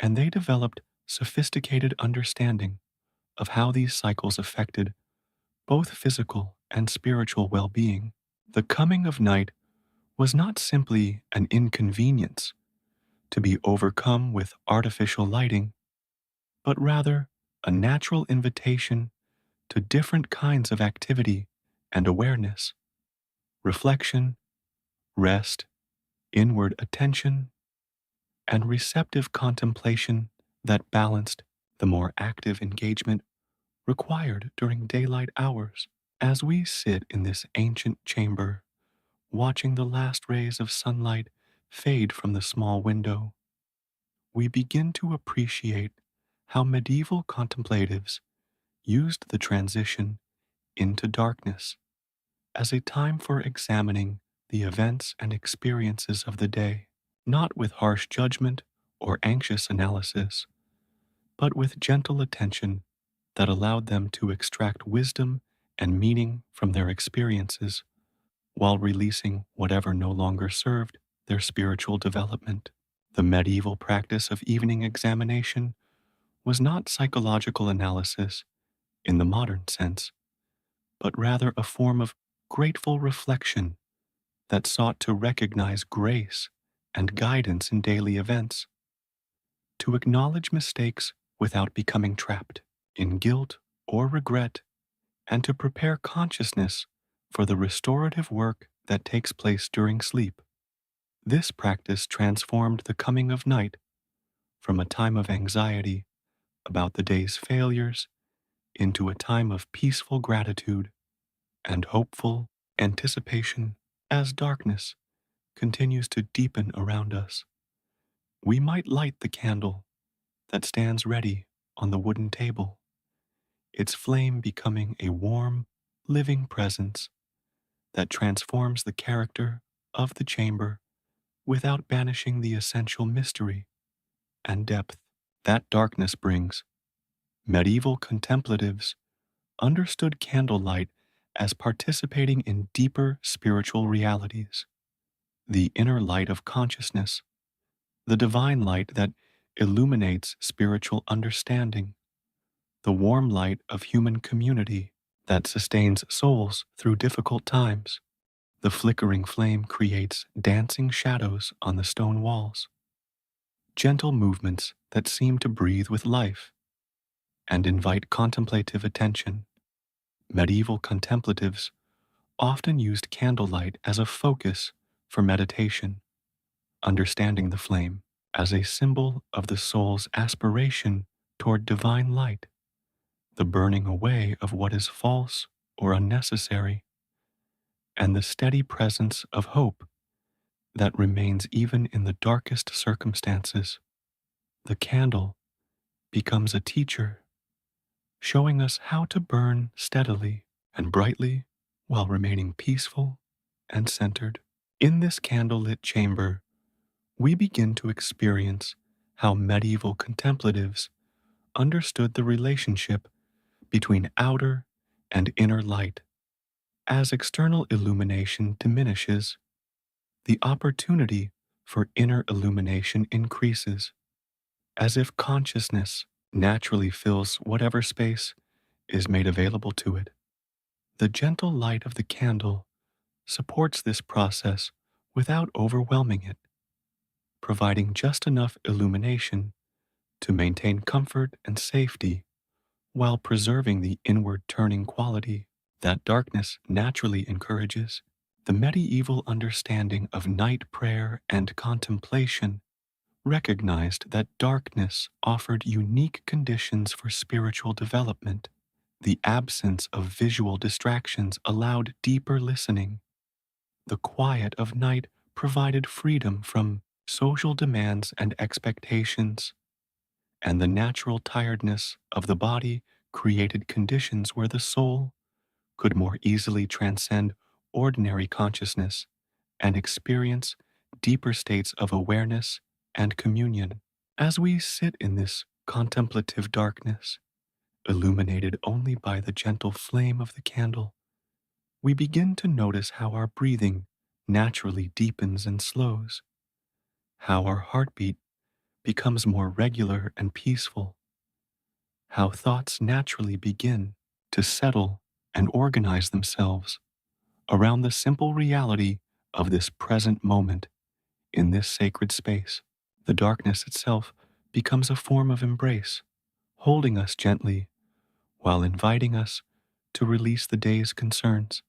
and they developed sophisticated understanding of how these cycles affected both physical and spiritual well-being. The coming of night was not simply an inconvenience to be overcome with artificial lighting, but rather a natural invitation to different kinds of activity and awareness, reflection, rest, inward attention, and receptive contemplation that balanced the more active engagement required during daylight hours. As we sit in this ancient chamber, watching the last rays of sunlight fade from the small window, we begin to appreciate how medieval contemplatives used the transition into darkness as a time for examining the events and experiences of the day, not with harsh judgment or anxious analysis, but with gentle attention that allowed them to extract wisdom and meaning from their experiences while releasing whatever no longer served their spiritual development. The medieval practice of evening examination was not psychological analysis in the modern sense, but rather a form of grateful reflection that sought to recognize grace and guidance in daily events, to acknowledge mistakes without becoming trapped in guilt or regret, and to prepare consciousness for the restorative work that takes place during sleep. This practice transformed the coming of night from a time of anxiety about the day's failures into a time of peaceful gratitude and hopeful anticipation as darkness continues to deepen around us. We might light the candle that stands ready on the wooden table, its flame becoming a warm, living presence that transforms the character of the chamber without banishing the essential mystery and depth that darkness brings. Medieval contemplatives understood candlelight as participating in deeper spiritual realities, the inner light of consciousness, the divine light that illuminates spiritual understanding, the warm light of human community that sustains souls through difficult times. The flickering flame creates dancing shadows on the stone walls, gentle movements that seem to breathe with life and invite contemplative attention. Medieval contemplatives often used candlelight as a focus for meditation, understanding the flame as a symbol of the soul's aspiration toward divine light, the burning away of what is false or unnecessary, and the steady presence of hope that remains even in the darkest circumstances. The candle becomes a teacher, showing us how to burn steadily and brightly while remaining peaceful and centered. In this candlelit chamber, we begin to experience how medieval contemplatives understood the relationship between outer and inner light. As external illumination diminishes, the opportunity for inner illumination increases, as if consciousness naturally fills whatever space is made available to it. The gentle light of the candle supports this process without overwhelming it, providing just enough illumination to maintain comfort and safety while preserving the inward turning quality that darkness naturally encourages. The medieval understanding of night prayer and contemplation recognized that darkness offered unique conditions for spiritual development. The absence of visual distractions allowed deeper listening. The quiet of night provided freedom from social demands and expectations, and the natural tiredness of the body created conditions where the soul could more easily transcend ordinary consciousness and experience deeper states of awareness and communion. As we sit in this contemplative darkness, illuminated only by the gentle flame of the candle, we begin to notice how our breathing naturally deepens and slows, how our heartbeat becomes more regular and peaceful, how thoughts naturally begin to settle and organize themselves around the simple reality of this present moment in this sacred space. The darkness itself becomes a form of embrace, holding us gently while inviting us to release the day's concerns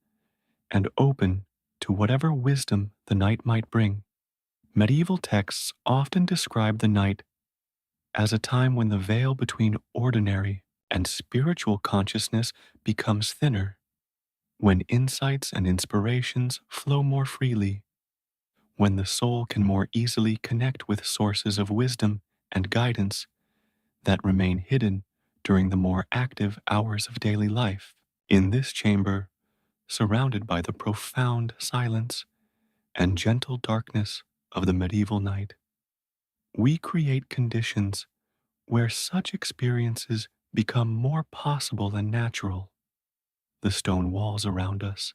and open to whatever wisdom the night might bring. Medieval texts often describe the night as a time when the veil between ordinary and spiritual consciousness becomes thinner, when insights and inspirations flow more freely, when the soul can more easily connect with sources of wisdom and guidance that remain hidden during the more active hours of daily life. In this chamber, surrounded by the profound silence and gentle darkness of the medieval night, we create conditions where such experiences become more possible and natural. The stone walls around us,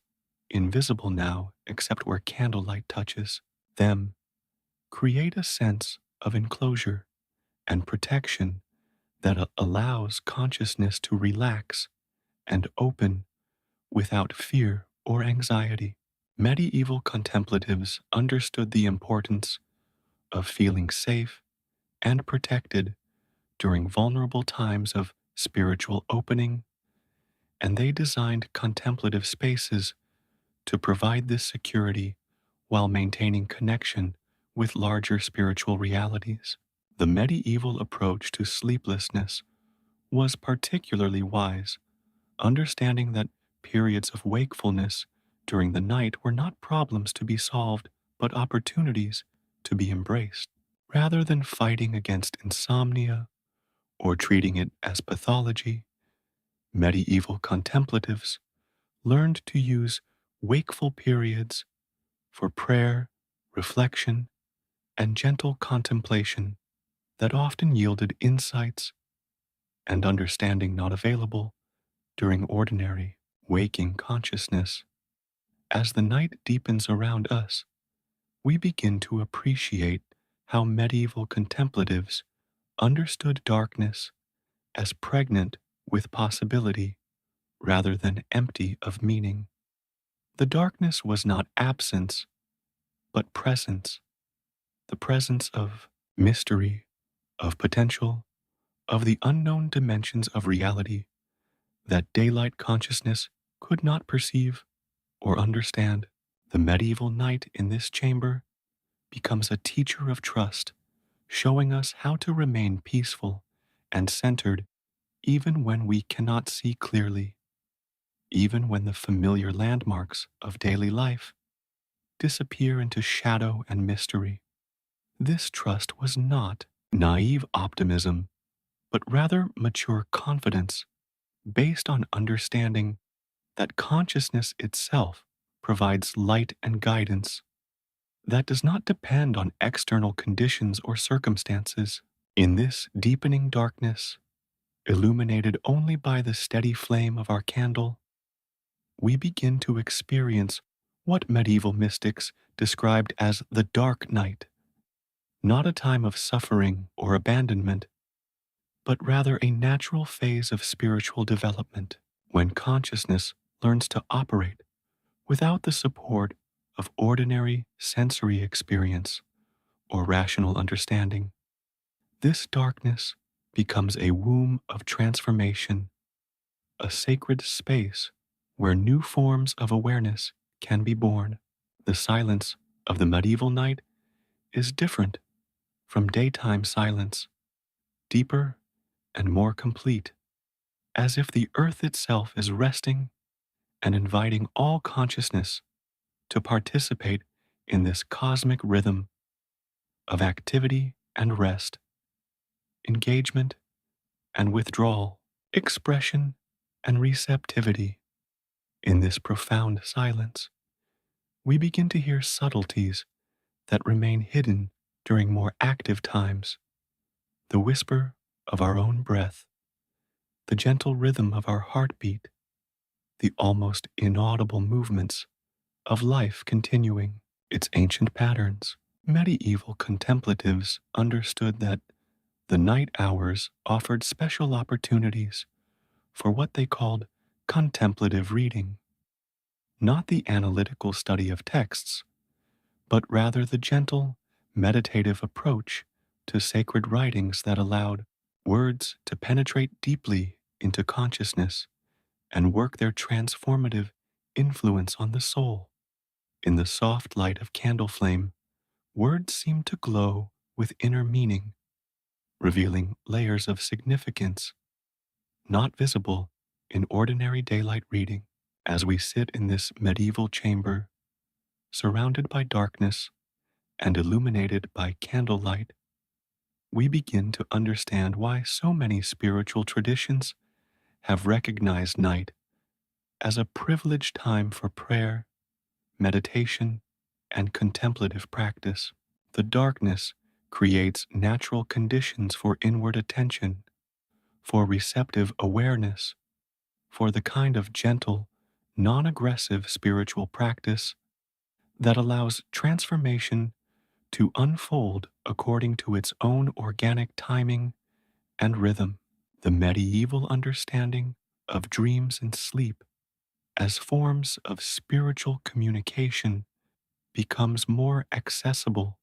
invisible now except where candlelight touches them, create a sense of enclosure and protection that allows consciousness to relax and open without fear or anxiety. Medieval contemplatives understood the importance of feeling safe and protected during vulnerable times of spiritual opening, and they designed contemplative spaces to provide this security while maintaining connection with larger spiritual realities. The medieval approach to sleeplessness was particularly wise, understanding that periods of wakefulness during the night were not problems to be solved, but opportunities to be embraced. Rather than fighting against insomnia or treating it as pathology, medieval contemplatives learned to use wakeful periods for prayer, reflection, and gentle contemplation that often yielded insights and understanding not available during ordinary waking consciousness. As the night deepens around us, we begin to appreciate how medieval contemplatives understood darkness as pregnant with possibility rather than empty of meaning. The darkness was not absence, but presence, the presence of mystery, of potential, of the unknown dimensions of reality that daylight consciousness could not perceive or understand. The medieval night in this chamber becomes a teacher of trust, showing us how to remain peaceful and centered even when we cannot see clearly, even when the familiar landmarks of daily life disappear into shadow and mystery. This trust was not naive optimism, but rather mature confidence based on understanding that consciousness itself provides light and guidance that does not depend on external conditions or circumstances. In this deepening darkness, illuminated only by the steady flame of our candle, we begin to experience what medieval mystics described as the dark night, not a time of suffering or abandonment, but rather a natural phase of spiritual development when consciousness learns to operate without the support of ordinary sensory experience or rational understanding. This darkness becomes a womb of transformation, a sacred space where new forms of awareness can be born. The silence of the medieval night is different from daytime silence, deeper and more complete, as if the earth itself is resting and inviting all consciousness to participate in this cosmic rhythm of activity and rest, engagement and withdrawal, expression and receptivity. In this profound silence, we begin to hear subtleties that remain hidden during more active times, the whisper of our own breath, the gentle rhythm of our heartbeat, the almost inaudible movements of life continuing its ancient patterns. Medieval contemplatives understood that the night hours offered special opportunities for what they called contemplative reading, not the analytical study of texts, but rather the gentle, meditative approach to sacred writings that allowed words to penetrate deeply into consciousness and work their transformative influence on the soul. In the soft light of candle flame, words seem to glow with inner meaning, revealing layers of significance not visible in ordinary daylight reading. As we sit in this medieval chamber, surrounded by darkness and illuminated by candlelight, we begin to understand why so many spiritual traditions have recognized night as a privileged time for prayer, meditation, and contemplative practice. The darkness creates natural conditions for inward attention, for receptive awareness, for the kind of gentle, non aggressive spiritual practice that allows transformation to unfold according to its own organic timing and rhythm. The medieval understanding of dreams and sleep as forms of spiritual communication becomes more accessible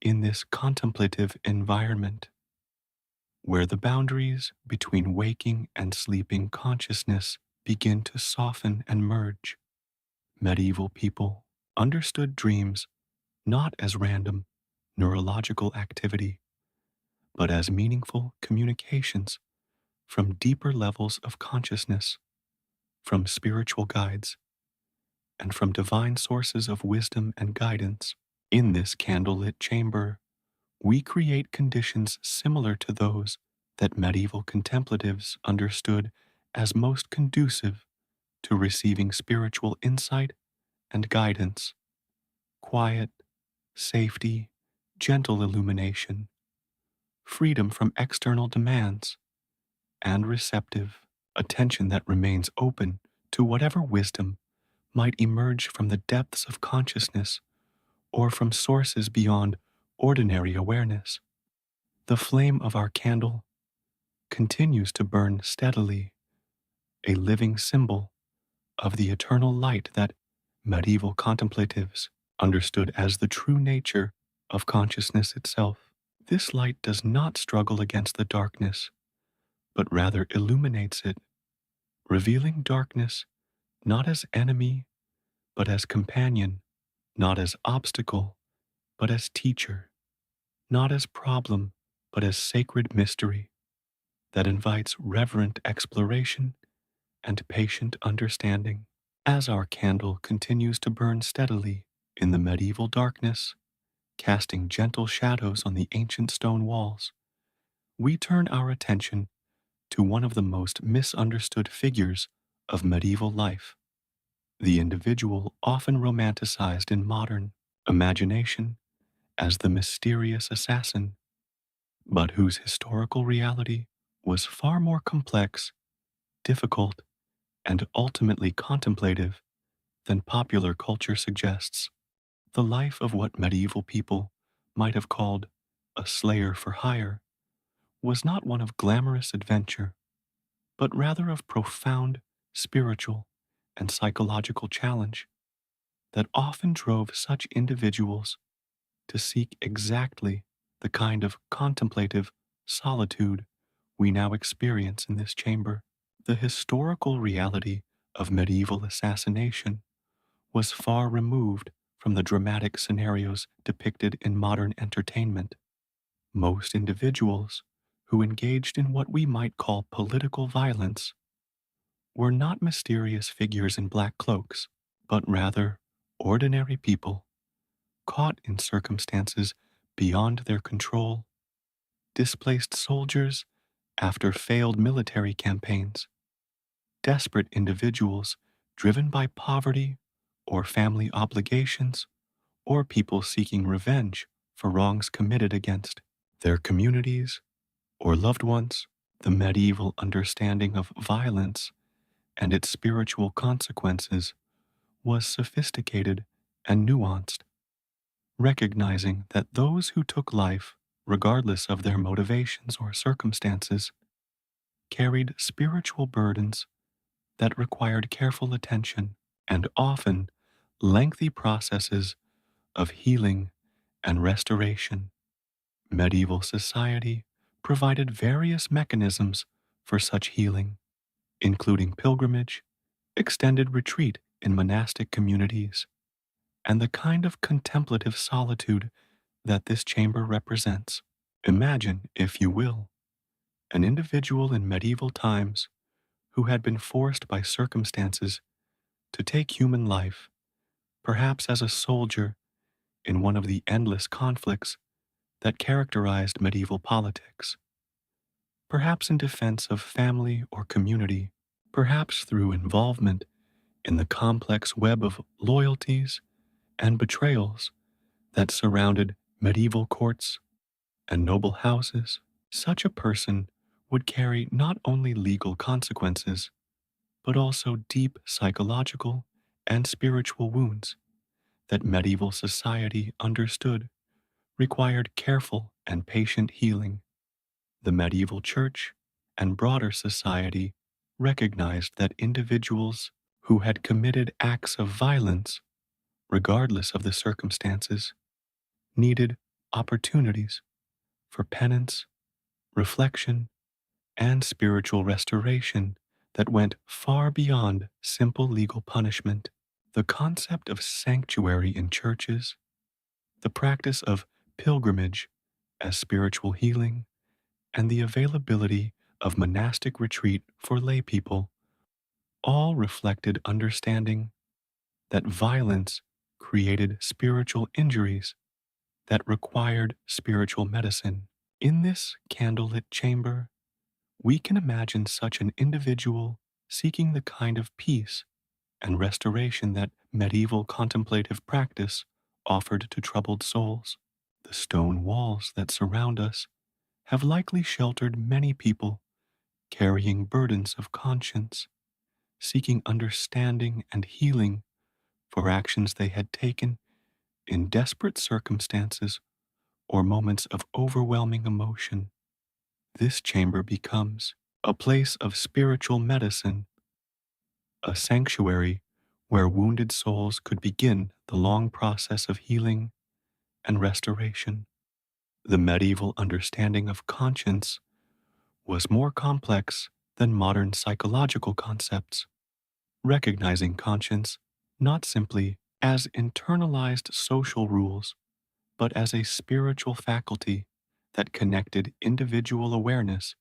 in this contemplative environment, where the boundaries between waking and sleeping consciousness begin to soften and merge. Medieval people understood dreams not as random neurological activity, but as meaningful communications from deeper levels of consciousness, from spiritual guides, and from divine sources of wisdom and guidance. In this candlelit chamber, we create conditions similar to those that medieval contemplatives understood as most conducive to receiving spiritual insight and guidance: quiet, safety, gentle illumination, freedom from external demands, and receptive attention that remains open to whatever wisdom might emerge from the depths of consciousness or from sources beyond ordinary awareness. The flame of our candle continues to burn steadily, a living symbol of the eternal light that medieval contemplatives understood as the true nature of consciousness itself. This light does not struggle against the darkness, but rather illuminates it, revealing darkness not as enemy, but as companion, not as obstacle, but as teacher, not as problem, but as sacred mystery that invites reverent exploration and patient understanding. As our candle continues to burn steadily in the medieval darkness, casting gentle shadows on the ancient stone walls, we turn our attention to one of the most misunderstood figures of medieval life, the individual often romanticized in modern imagination as the mysterious assassin, but whose historical reality was far more complex, difficult, and ultimately contemplative than popular culture suggests. The life of what medieval people might have called a slayer for hire was not one of glamorous adventure, but rather of profound spiritual and psychological challenge that often drove such individuals to seek exactly the kind of contemplative solitude we now experience in this chamber. The historical reality of medieval assassination was far removed from the dramatic scenarios depicted in modern entertainment. Most individuals who engaged in what we might call political violence were not mysterious figures in black cloaks, but rather ordinary people caught in circumstances beyond their control, displaced soldiers after failed military campaigns, desperate individuals driven by poverty or family obligations, or people seeking revenge for wrongs committed against their communities or loved ones. The medieval understanding of violence and its spiritual consequences was sophisticated and nuanced, recognizing that those who took life, regardless of their motivations or circumstances, carried spiritual burdens that required careful attention and often lengthy processes of healing and restoration. Medieval society provided various mechanisms for such healing, including pilgrimage, extended retreat in monastic communities, and the kind of contemplative solitude that this chamber represents. Imagine, if you will, an individual in medieval times who had been forced by circumstances to take human life, perhaps as a soldier in one of the endless conflicts that characterized medieval politics, perhaps in defense of family or community, perhaps through involvement in the complex web of loyalties and betrayals that surrounded medieval courts and noble houses. Such a person would carry not only legal consequences, but also deep psychological and spiritual wounds that medieval society understood required careful and patient healing. The medieval church and broader society recognized that individuals who had committed acts of violence, regardless of the circumstances, needed opportunities for penance, reflection, and spiritual restoration that went far beyond simple legal punishment. The concept of sanctuary in churches, the practice of pilgrimage as spiritual healing, and the availability of monastic retreat for laypeople all reflected understanding that violence created spiritual injuries that required spiritual medicine. In this candlelit chamber, we can imagine such an individual seeking the kind of peace and restoration that medieval contemplative practice offered to troubled souls. The stone walls that surround us have likely sheltered many people carrying burdens of conscience, seeking understanding and healing for actions they had taken in desperate circumstances or moments of overwhelming emotion. This chamber becomes a place of spiritual medicine, a sanctuary where wounded souls could begin the long process of healing and restoration. The medieval understanding of conscience was more complex than modern psychological concepts, recognizing conscience not simply as internalized social rules, but as a spiritual faculty that connected individual awareness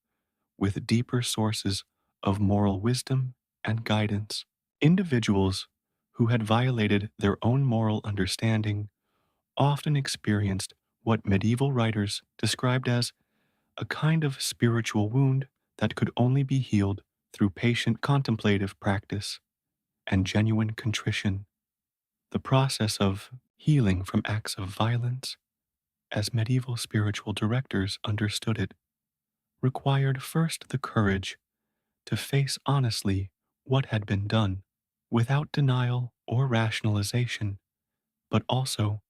with deeper sources of moral wisdom and guidance. Individuals who had violated their own moral understanding often experienced what medieval writers described as a kind of spiritual wound that could only be healed through patient contemplative practice and genuine contrition. The process of healing from acts of violence, as medieval spiritual directors understood it, required first the courage to face honestly what had been done, without denial or rationalization, but also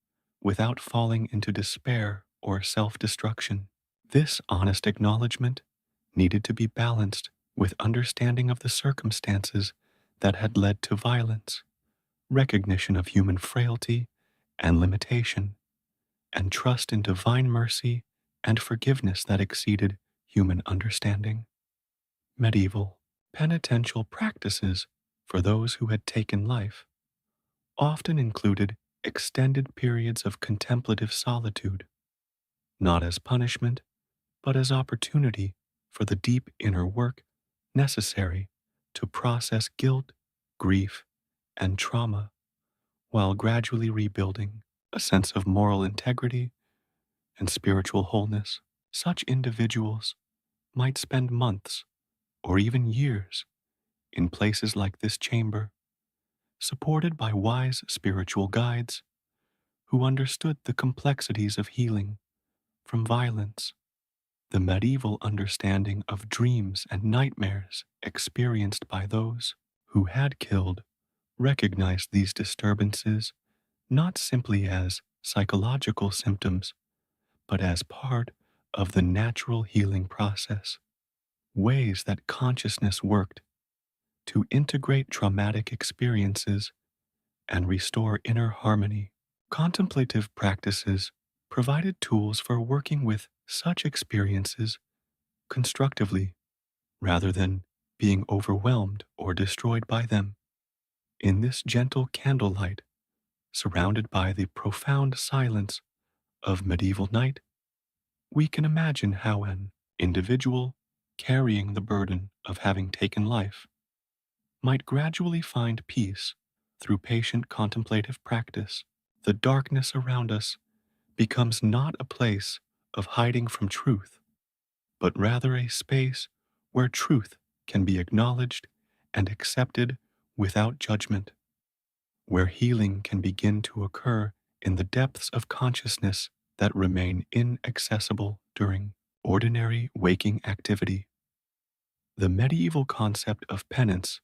without falling into despair or self destruction. This honest acknowledgement needed to be balanced with understanding of the circumstances that had led to violence, recognition of human frailty and limitation, and trust in divine mercy and forgiveness that exceeded human understanding. Medieval penitential practices for those who had taken life often included extended periods of contemplative solitude, not as punishment, but as opportunity for the deep inner work necessary to process guilt, grief, and trauma while gradually rebuilding a sense of moral integrity and spiritual wholeness. Such individuals might spend months or even years in places like this chamber, supported by wise spiritual guides who understood the complexities of healing from violence. The medieval understanding of dreams and nightmares experienced by those who had killed recognized these disturbances not simply as psychological symptoms, but as part of the natural healing process. Ways that consciousness worked to integrate traumatic experiences and restore inner harmony. Contemplative practices provided tools for working with such experiences constructively rather than being overwhelmed or destroyed by them. In this gentle candlelight, surrounded by the profound silence of medieval night, we can imagine how an individual carrying the burden of having taken life might gradually find peace through patient contemplative practice. The darkness around us becomes not a place of hiding from truth, but rather a space where truth can be acknowledged and accepted without judgment, where healing can begin to occur in the depths of consciousness that remain inaccessible during ordinary waking activity. The medieval concept of penance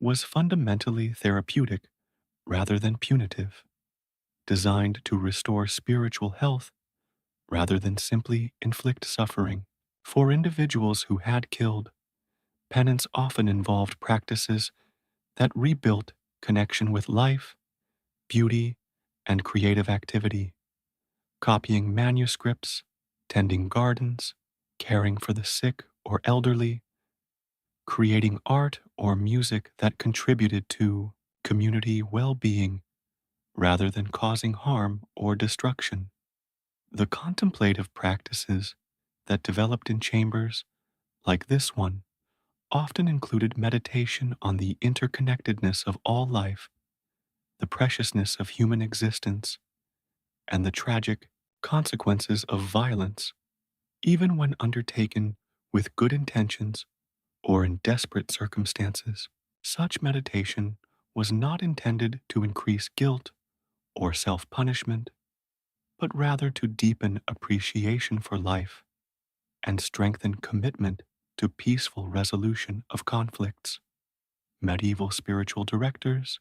was fundamentally therapeutic rather than punitive, designed to restore spiritual health rather than simply inflict suffering. For individuals who had killed, penance often involved practices that rebuilt connection with life, beauty, and creative activity, copying manuscripts, tending gardens, caring for the sick or elderly, creating art or music that contributed to community well-being rather than causing harm or destruction. The contemplative practices that developed in chambers like this one often included meditation on the interconnectedness of all life, the preciousness of human existence, and the tragic consequences of violence, even when undertaken with good intentions or in desperate circumstances. Such meditation was not intended to increase guilt or self punishment, but rather to deepen appreciation for life and strengthen commitment to peaceful resolution of conflicts. Medieval spiritual directors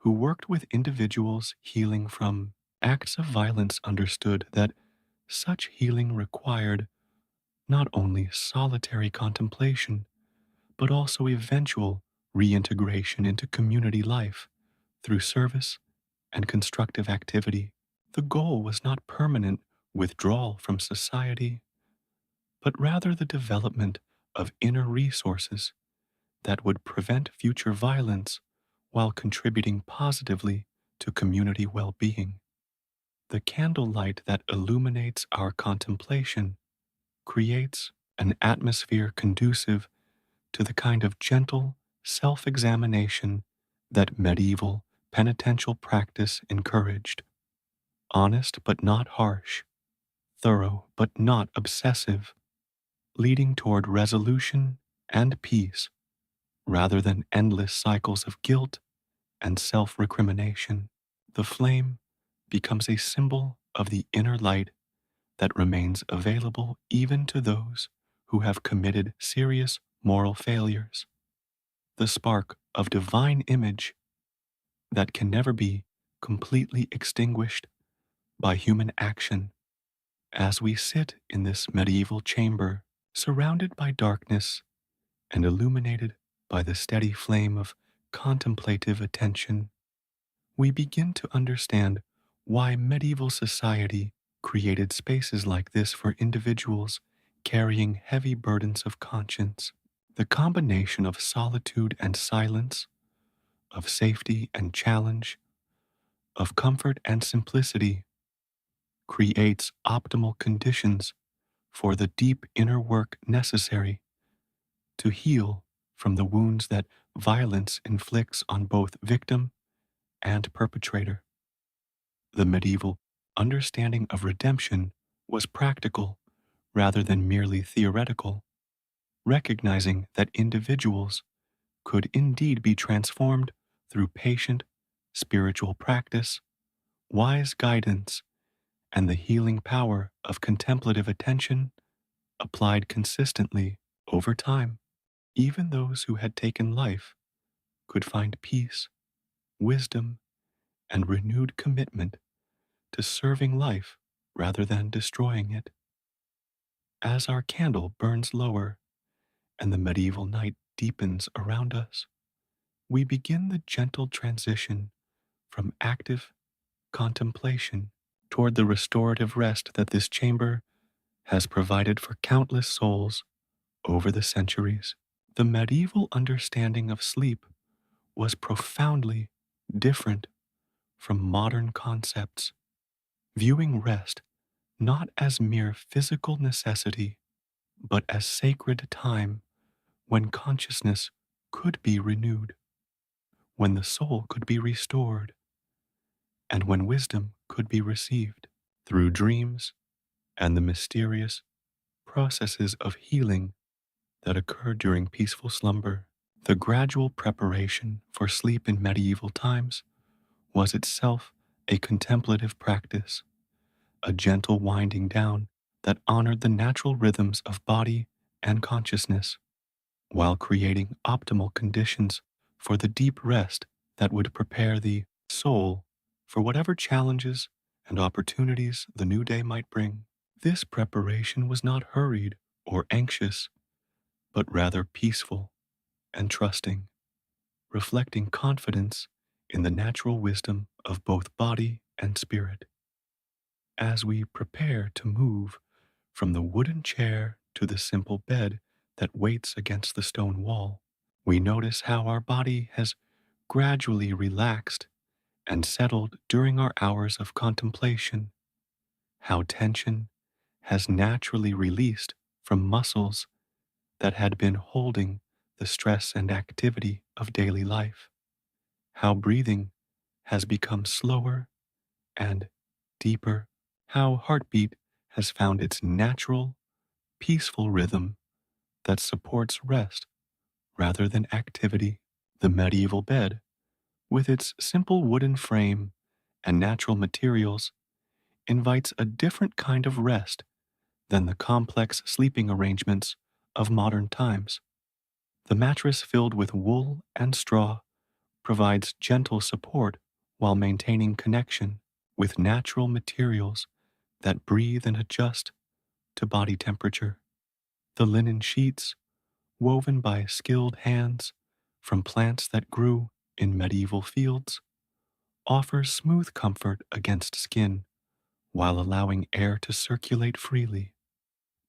who worked with individuals healing from acts of violence understood that such healing required not only solitary contemplation, but also eventual reintegration into community life through service and constructive activity. The goal was not permanent withdrawal from society, but rather the development of inner resources that would prevent future violence while contributing positively to community well being. The candlelight that illuminates our contemplation creates an atmosphere conducive to the kind of gentle self examination that medieval penitential practice encouraged. Honest but not harsh, thorough but not obsessive, leading toward resolution and peace rather than endless cycles of guilt and self recrimination. The flame becomes a symbol of the inner light that remains available even to those who have committed serious moral failures, the spark of divine image that can never be completely extinguished by human action. As we sit in this medieval chamber, surrounded by darkness and illuminated by the steady flame of contemplative attention, we begin to understand why medieval society created spaces like this for individuals carrying heavy burdens of conscience. The combination of solitude and silence, of safety and challenge, of comfort and simplicity creates optimal conditions for the deep inner work necessary to heal from the wounds that violence inflicts on both victim and perpetrator. The medieval understanding of redemption was practical rather than merely theoretical, recognizing that individuals could indeed be transformed through patient spiritual practice, wise guidance, and the healing power of contemplative attention applied consistently over time. Even those who had taken life could find peace, wisdom, and renewed commitment to serving life rather than destroying it. As our candle burns lower and the medieval night deepens around us, we begin the gentle transition from active contemplation toward the restorative rest that this chamber has provided for countless souls over the centuries. The medieval understanding of sleep was profoundly different from modern concepts, viewing rest not as mere physical necessity, but as sacred time when consciousness could be renewed, when the soul could be restored, and when wisdom could be received through dreams and the mysterious processes of healing that occur during peaceful slumber. The gradual preparation for sleep in medieval times was itself a contemplative practice, a gentle winding down that honored the natural rhythms of body and consciousness, while creating optimal conditions for the deep rest that would prepare the soul for whatever challenges and opportunities the new day might bring. This preparation was not hurried or anxious, but rather peaceful and trusting, reflecting confidence in the natural wisdom of both body and spirit. As we prepare to move from the wooden chair to the simple bed that waits against the stone wall, we notice how our body has gradually relaxed and settled during our hours of contemplation, how tension has naturally released from muscles that had been holding the stress and activity of daily life. How breathing has become slower and deeper. How heartbeat has found its natural, peaceful rhythm that supports rest rather than activity. The medieval bed, with its simple wooden frame and natural materials, invites a different kind of rest than the complex sleeping arrangements of modern times. The mattress filled with wool and straw provides gentle support while maintaining connection with natural materials that breathe and adjust to body temperature. The linen sheets, woven by skilled hands from plants that grew in medieval fields, offer smooth comfort against skin while allowing air to circulate freely.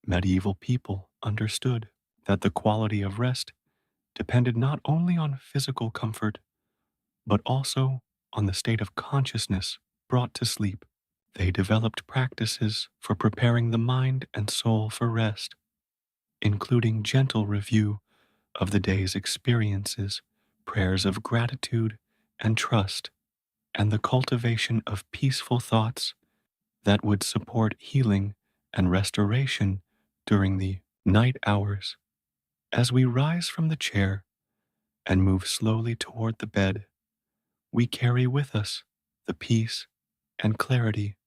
Medieval people understood that the quality of rest depended not only on physical comfort, but also on the state of consciousness brought to sleep. They developed practices for preparing the mind and soul for rest, including gentle review of the day's experiences, prayers of gratitude and trust, and the cultivation of peaceful thoughts that would support healing and restoration during the night hours. As we rise from the chair and move slowly toward the bed, we carry with us the peace and clarity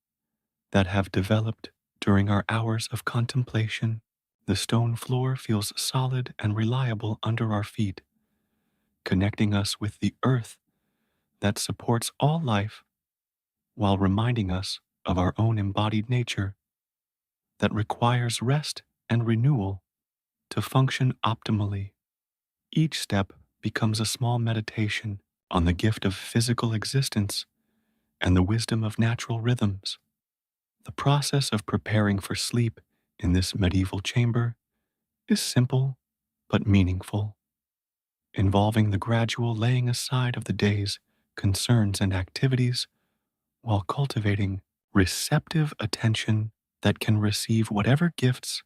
that have developed during our hours of contemplation. The stone floor feels solid and reliable under our feet, connecting us with the earth that supports all life while reminding us of our own embodied nature that requires rest and renewal to function optimally. Each step becomes a small meditation on the gift of physical existence and the wisdom of natural rhythms. The process of preparing for sleep in this medieval chamber is simple but meaningful, involving the gradual laying aside of the day's concerns and activities while cultivating receptive attention that can receive whatever gifts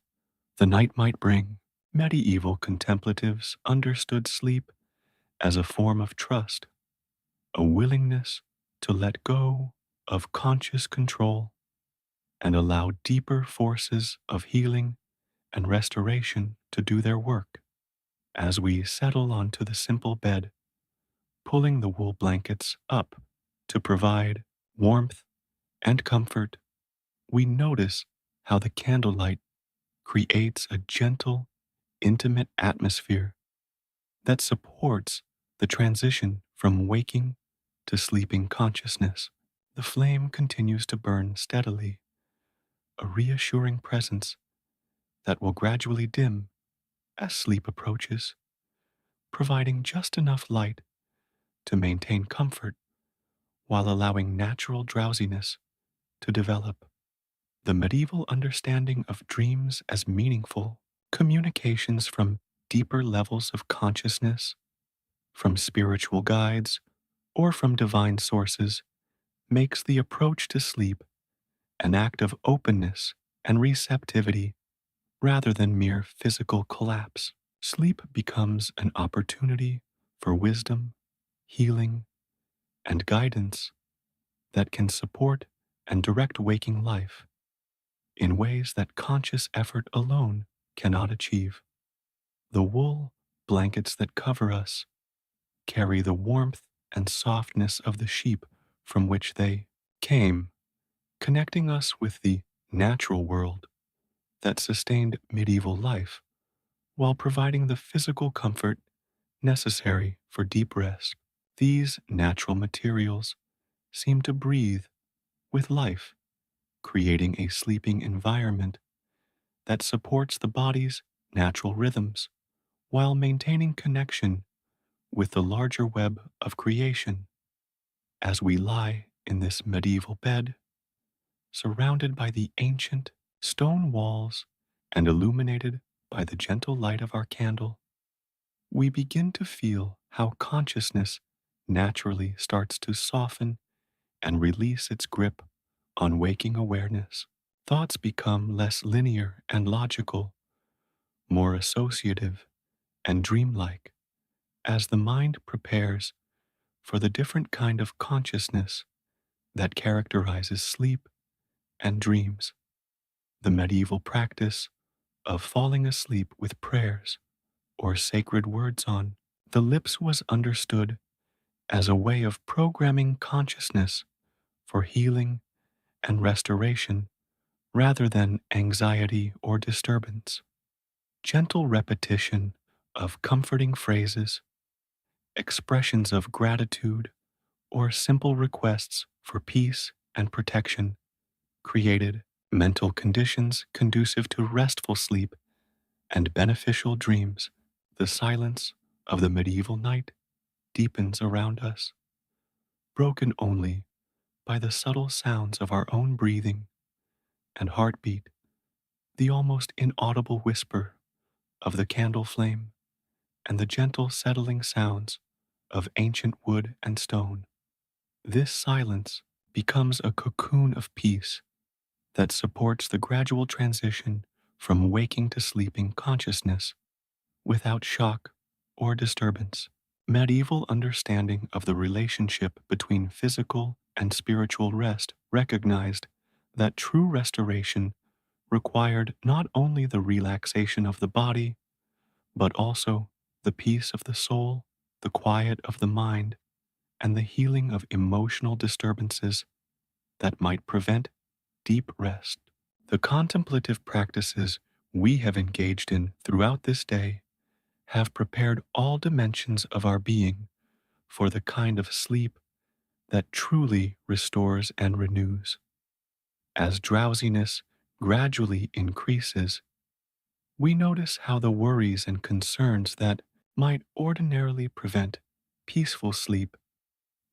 the night might bring. Medieval contemplatives understood sleep as a form of trust, a willingness to let go of conscious control and allow deeper forces of healing and restoration to do their work. As we settle onto the simple bed, pulling the wool blankets up to provide warmth and comfort, we notice how the candlelight creates a gentle, intimate atmosphere that supports the transition from waking to sleeping consciousness. The flame continues to burn steadily, a reassuring presence that will gradually dim as sleep approaches, providing just enough light to maintain comfort while allowing natural drowsiness to develop. The medieval understanding of dreams as meaningful communications from deeper levels of consciousness, from spiritual guides, or from divine sources makes the approach to sleep an act of openness and receptivity rather than mere physical collapse. Sleep becomes an opportunity for wisdom, healing, and guidance that can support and direct waking life in ways that conscious effort alone cannot achieve. The wool blankets that cover us carry the warmth and softness of the sheep from which they came, connecting us with the natural world that sustained medieval life while providing the physical comfort necessary for deep rest. These natural materials seem to breathe with life, creating a sleeping environment that supports the body's natural rhythms while maintaining connection with the larger web of creation. As we lie in this medieval bed, surrounded by the ancient stone walls and illuminated by the gentle light of our candle, we begin to feel how consciousness naturally starts to soften and release its grip on waking awareness. thoughts become less linear and logical, more associative and dreamlike, as the mind prepares for the different kind of consciousness that characterizes sleep and dreams. The medieval practice of falling asleep with prayers or sacred words on the lips was understood as a way of programming consciousness for healing and restoration rather than anxiety or disturbance. Gentle repetition of comforting phrases, expressions of gratitude, or simple requests for peace and protection created mental conditions conducive to restful sleep and beneficial dreams. The silence of the medieval night deepens around us, broken only by the subtle sounds of our own breathing and heartbeat, the almost inaudible whisper of the candle flame, and the gentle settling sounds of ancient wood and stone. This silence becomes a cocoon of peace that supports the gradual transition from waking to sleeping consciousness without shock or disturbance. Medieval understanding of the relationship between physical and spiritual rest recognized that true restoration required not only the relaxation of the body, but also the peace of the soul, the quiet of the mind, and the healing of emotional disturbances that might prevent deep rest. The contemplative practices we have engaged in throughout this day have prepared all dimensions of our being for the kind of sleep that truly restores and renews. As drowsiness gradually increases, we notice how the worries and concerns that might ordinarily prevent peaceful sleep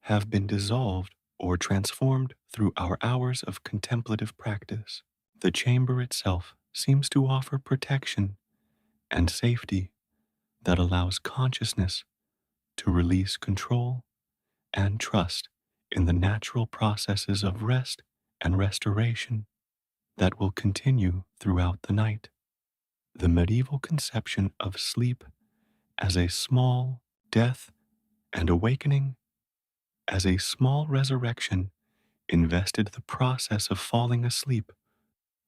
have been dissolved or transformed through our hours of contemplative practice. The chamber itself seems to offer protection and safety that allows consciousness to release control and trust in the natural processes of rest and restoration that will continue throughout the night. The medieval conception of sleep as a small death and awakening, as a small resurrection, invested the process of falling asleep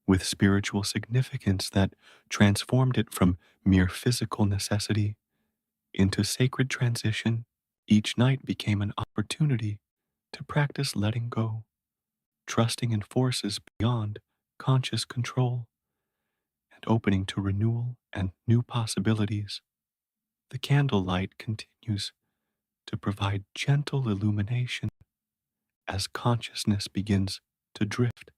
with spiritual significance that transformed it from mere physical necessity into sacred transition. Each night became an opportunity to practice letting go, trusting in forces beyond conscious control, and opening to renewal and new possibilities. The candlelight continues to provide gentle illumination as consciousness begins to drift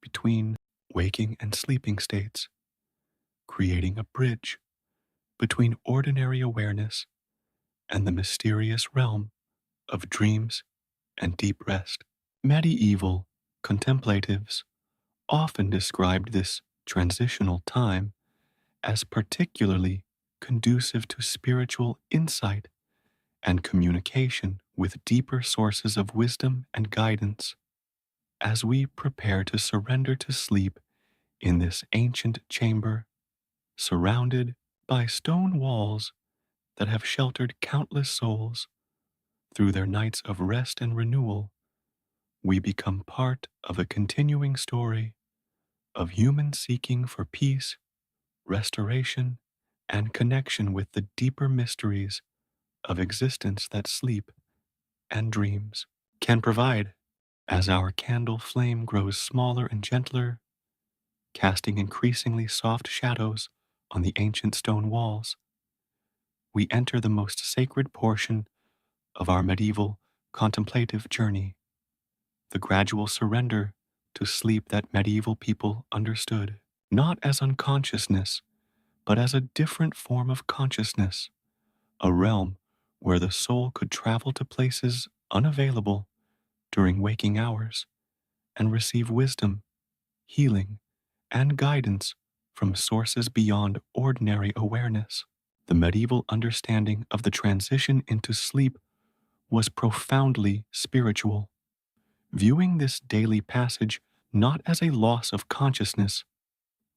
between waking and sleeping states, creating a bridge between ordinary awareness and the mysterious realm of dreams and deep rest. Medieval contemplatives often described this transitional time as particularly conducive to spiritual insight and communication with deeper sources of wisdom and guidance. As we prepare to surrender to sleep in this ancient chamber, surrounded by stone walls that have sheltered countless souls through their nights of rest and renewal, we become part of a continuing story of human seeking for peace, restoration, and connection with the deeper mysteries of existence that sleep and dreams can provide. As our candle flame grows smaller and gentler, casting increasingly soft shadows on the ancient stone walls, we enter the most sacred portion of our medieval contemplative journey, the gradual surrender to sleep that medieval people understood, not as unconsciousness, but as a different form of consciousness, a realm where the soul could travel to places unavailable during waking hours and receive wisdom, healing, and guidance from sources beyond ordinary awareness. The medieval understanding of the transition into sleep was profoundly spiritual, viewing this daily passage not as a loss of consciousness,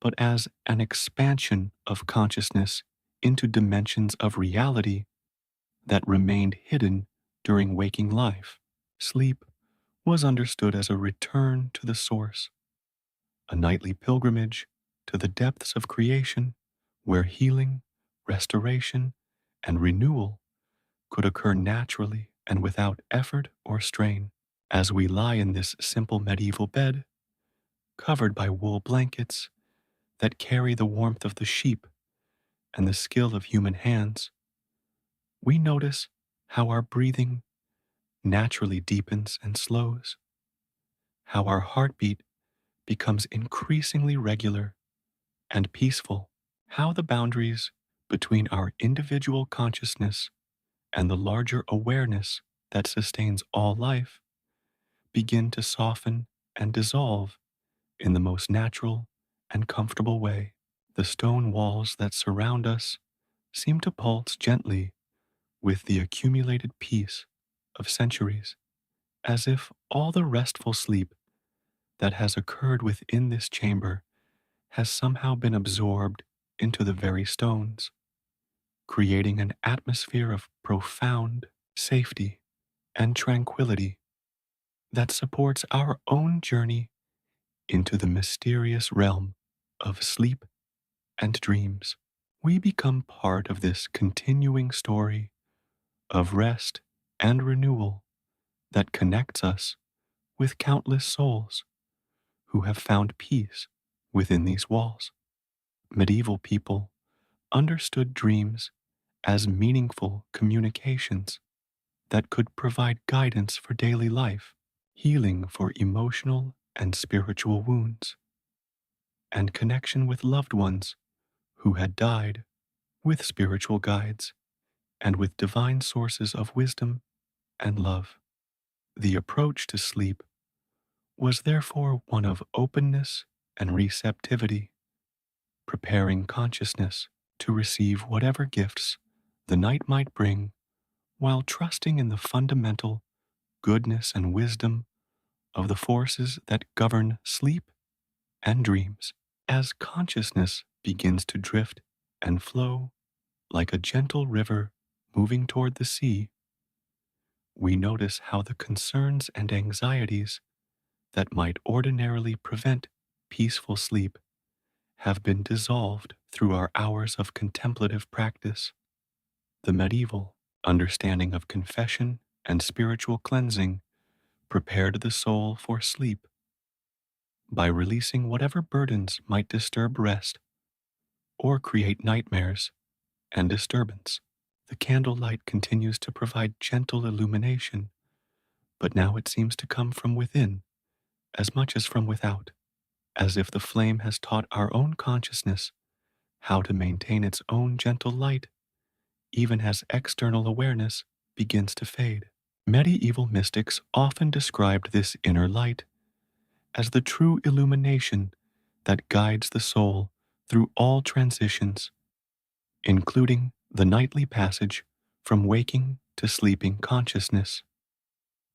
but as an expansion of consciousness into dimensions of reality that remained hidden during waking life. Sleep was understood as a return to the source, a nightly pilgrimage to the depths of creation where healing, restoration, and renewal could occur naturally and without effort or strain. As we lie in this simple medieval bed, covered by wool blankets that carry the warmth of the sheep and the skill of human hands, we notice how our breathing naturally deepens and slows, how our heartbeat becomes increasingly regular and peaceful, how the boundaries between our individual consciousness and the larger awareness that sustains all life begin to soften and dissolve in the most natural and comfortable way. The stone walls that surround us seem to pulse gently with the accumulated peace of centuries, as if all the restful sleep that has occurred within this chamber has somehow been absorbed into the very stones, creating an atmosphere of profound safety and tranquility that supports our own journey into the mysterious realm of sleep and dreams. We become part of this continuing story of rest and renewal that connects us with countless souls who have found peace within these walls. Medieval people understood dreams as meaningful communications that could provide guidance for daily life, healing for emotional and spiritual wounds, and connection with loved ones who had died, with spiritual guides and with divine sources of wisdom and love. The approach to sleep was therefore one of openness and receptivity, preparing consciousness to receive whatever gifts the night might bring while trusting in the fundamental goodness and wisdom of the forces that govern sleep and dreams. As consciousness begins to drift and flow like a gentle river moving toward the sea, we notice how the concerns and anxieties that might ordinarily prevent peaceful sleep have been dissolved through our hours of contemplative practice. The medieval understanding of confession and spiritual cleansing prepared the soul for sleep by releasing whatever burdens might disturb rest or create nightmares and disturbance. The candlelight continues to provide gentle illumination, but now it seems to come from within as much as from without, as if the flame has taught our own consciousness how to maintain its own gentle light, even as external awareness begins to fade. Medieval mystics often described this inner light as the true illumination that guides the soul through all transitions, including the nightly passage from waking to sleeping consciousness.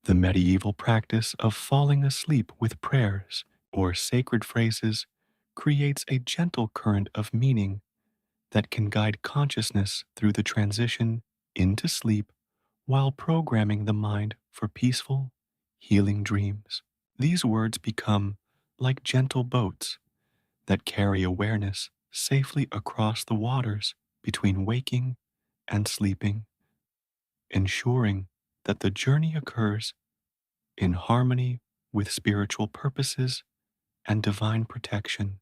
The medieval practice of falling asleep with prayers or sacred phrases creates a gentle current of meaning that can guide consciousness through the transition into sleep while programming the mind for peaceful, healing dreams. These words become like gentle boats that carry awareness safely across the waters between waking and sleeping, ensuring that the journey occurs in harmony with spiritual purposes and divine protection.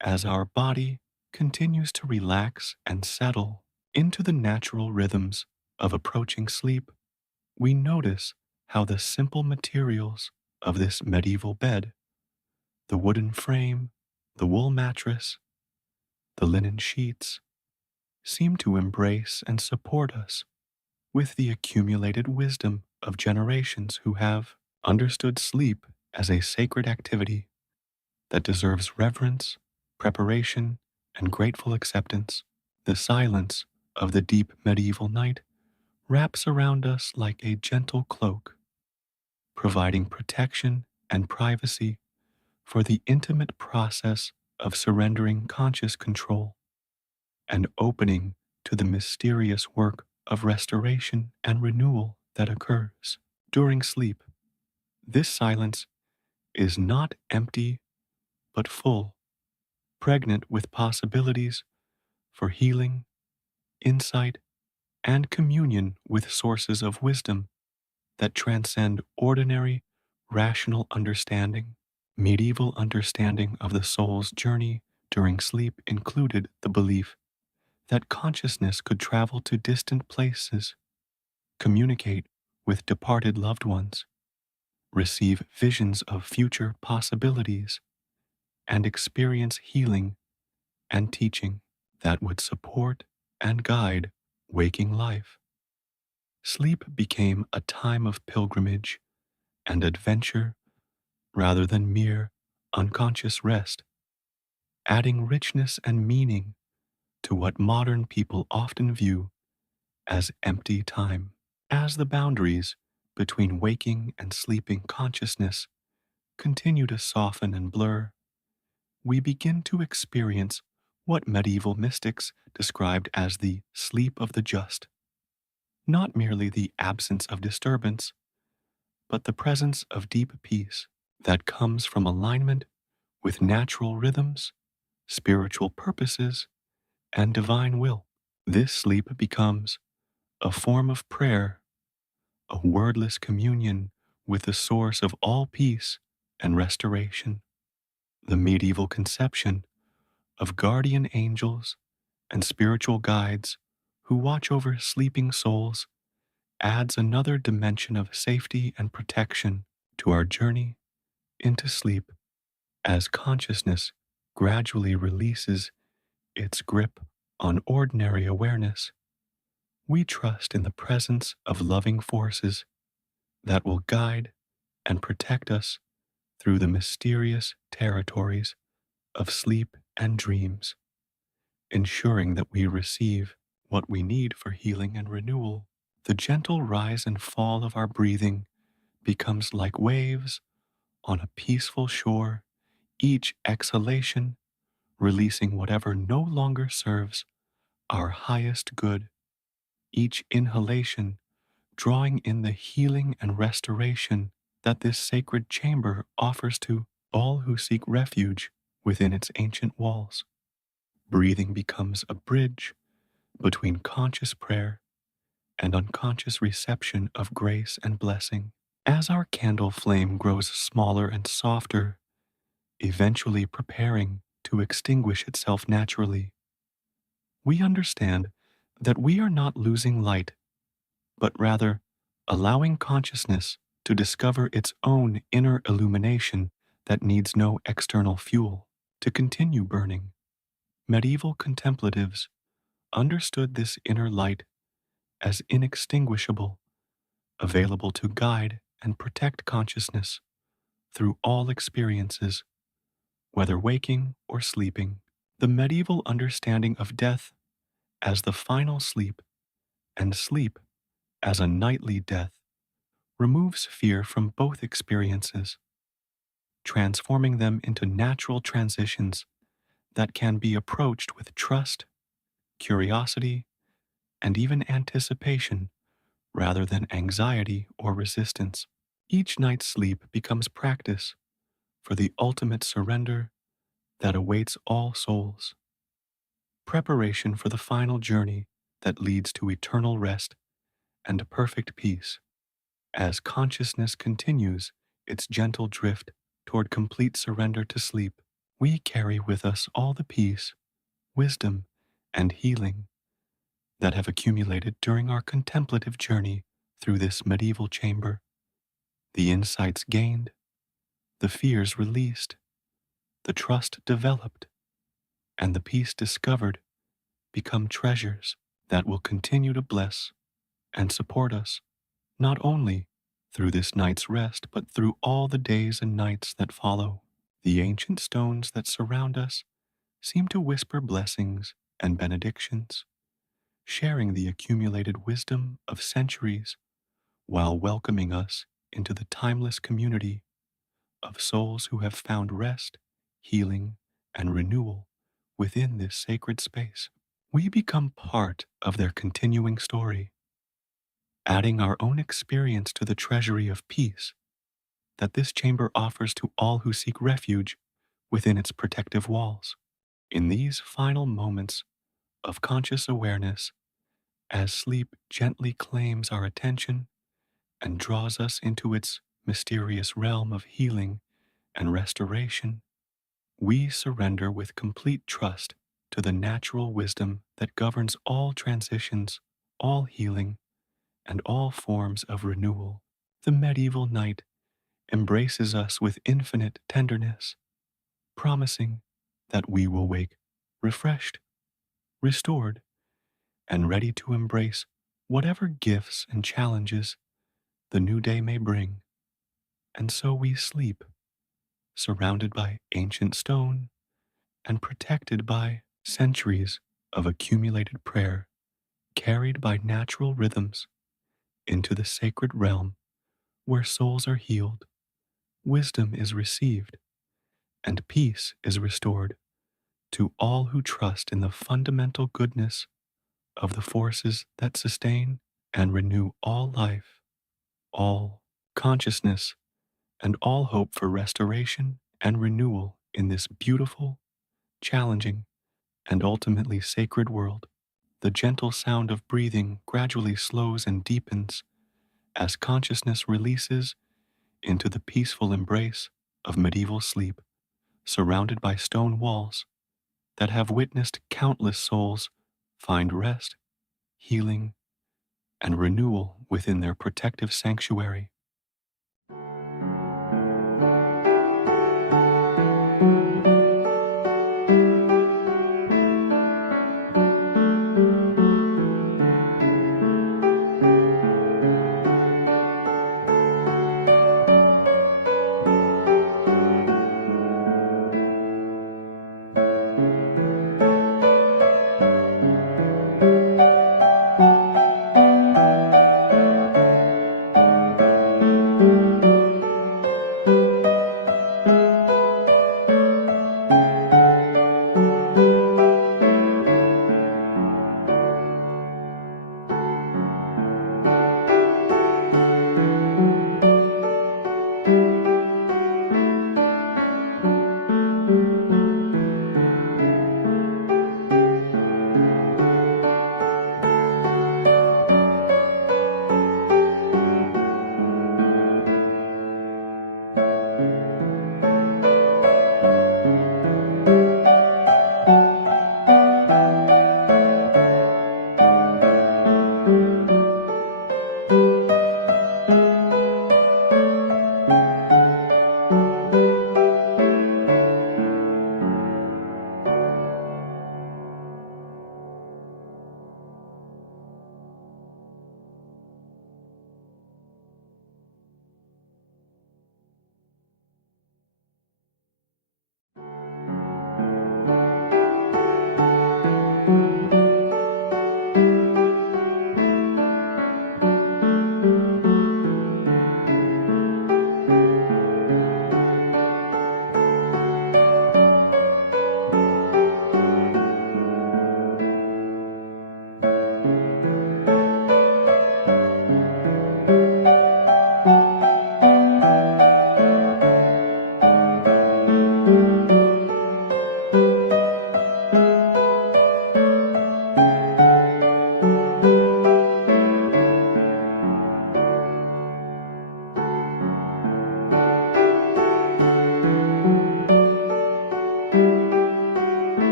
As our body continues to relax and settle into the natural rhythms of approaching sleep, we notice how the simple materials of this medieval bed, the wooden frame, the wool mattress, the linen sheets, seem to embrace and support us with the accumulated wisdom of generations who have understood sleep as a sacred activity that deserves reverence, preparation, and grateful acceptance. The silence of the deep medieval night wraps around us like a gentle cloak, providing protection and privacy for the intimate process of surrendering conscious control and opening to the mysterious work of restoration and renewal that occurs during sleep. This silence is not empty but full, pregnant with possibilities for healing, insight, and communion with sources of wisdom that transcend ordinary, rational understanding. Medieval understanding of the soul's journey during sleep included the belief that consciousness could travel to distant places, communicate with departed loved ones, receive visions of future possibilities, and experience healing and teaching that would support and guide waking life. Sleep became a time of pilgrimage and adventure rather than mere unconscious rest, adding richness and meaning to what modern people often view as empty time. As the boundaries between waking and sleeping consciousness continue to soften and blur, we begin to experience what medieval mystics described as the sleep of the just, not merely the absence of disturbance, but the presence of deep peace that comes from alignment with natural rhythms, spiritual purposes, and divine will. This sleep becomes a form of prayer, a wordless communion with the source of all peace and restoration. The medieval conception of guardian angels and spiritual guides who watch over sleeping souls adds another dimension of safety and protection to our journey into sleep as consciousness gradually releases its grip on ordinary awareness. We trust in the presence of loving forces that will guide and protect us through the mysterious territories of sleep and dreams, ensuring that we receive what we need for healing and renewal. The gentle rise and fall of our breathing becomes like waves on a peaceful shore, each exhalation releasing whatever no longer serves our highest good, each inhalation drawing in the healing and restoration that this sacred chamber offers to all who seek refuge within its ancient walls. Breathing becomes a bridge between conscious prayer and unconscious reception of grace and blessing. As our candle flame grows smaller and softer, eventually preparing to extinguish itself naturally, we understand that we are not losing light, but rather allowing consciousness to discover its own inner illumination that needs no external fuel to continue burning. Medieval contemplatives understood this inner light as inextinguishable, available to guide and protect consciousness through all experiences, whether waking or sleeping. The medieval understanding of death as the final sleep and sleep as a nightly death removes fear from both experiences, transforming them into natural transitions that can be approached with trust, curiosity, and even anticipation rather than anxiety or resistance. Each night's sleep becomes practice for the ultimate surrender that awaits all souls, preparation for the final journey that leads to eternal rest and perfect peace. As consciousness continues its gentle drift toward complete surrender to sleep, we carry with us all the peace, wisdom, and healing that have accumulated during our contemplative journey through this medieval chamber. The insights gained, the fears released, the trust developed, and the peace discovered become treasures that will continue to bless and support us, not only through this night's rest, but through all the days and nights that follow. The ancient stones that surround us seem to whisper blessings and benedictions, sharing the accumulated wisdom of centuries while welcoming us into the timeless community of souls who have found rest, healing, and renewal within this sacred space. We become part of their continuing story, adding our own experience to the treasury of peace that this chamber offers to all who seek refuge within its protective walls. In these final moments of conscious awareness, as sleep gently claims our attention and draws us into its mysterious realm of healing and restoration, we surrender with complete trust to the natural wisdom that governs all transitions, all healing, and all forms of renewal. The medieval night embraces us with infinite tenderness, promising that we will wake refreshed, restored, and ready to embrace whatever gifts and challenges the new day may bring. And so we sleep, surrounded by ancient stone and protected by centuries of accumulated prayer, carried by natural rhythms into the sacred realm where souls are healed, wisdom is received, and peace is restored to all who trust in the fundamental goodness of the forces that sustain and renew all life, all consciousness, and all hope for restoration and renewal in this beautiful, challenging, and ultimately sacred world. The gentle sound of breathing gradually slows and deepens as consciousness releases into the peaceful embrace of medieval sleep, surrounded by stone walls that have witnessed countless souls find rest, healing, and renewal within their protective sanctuary.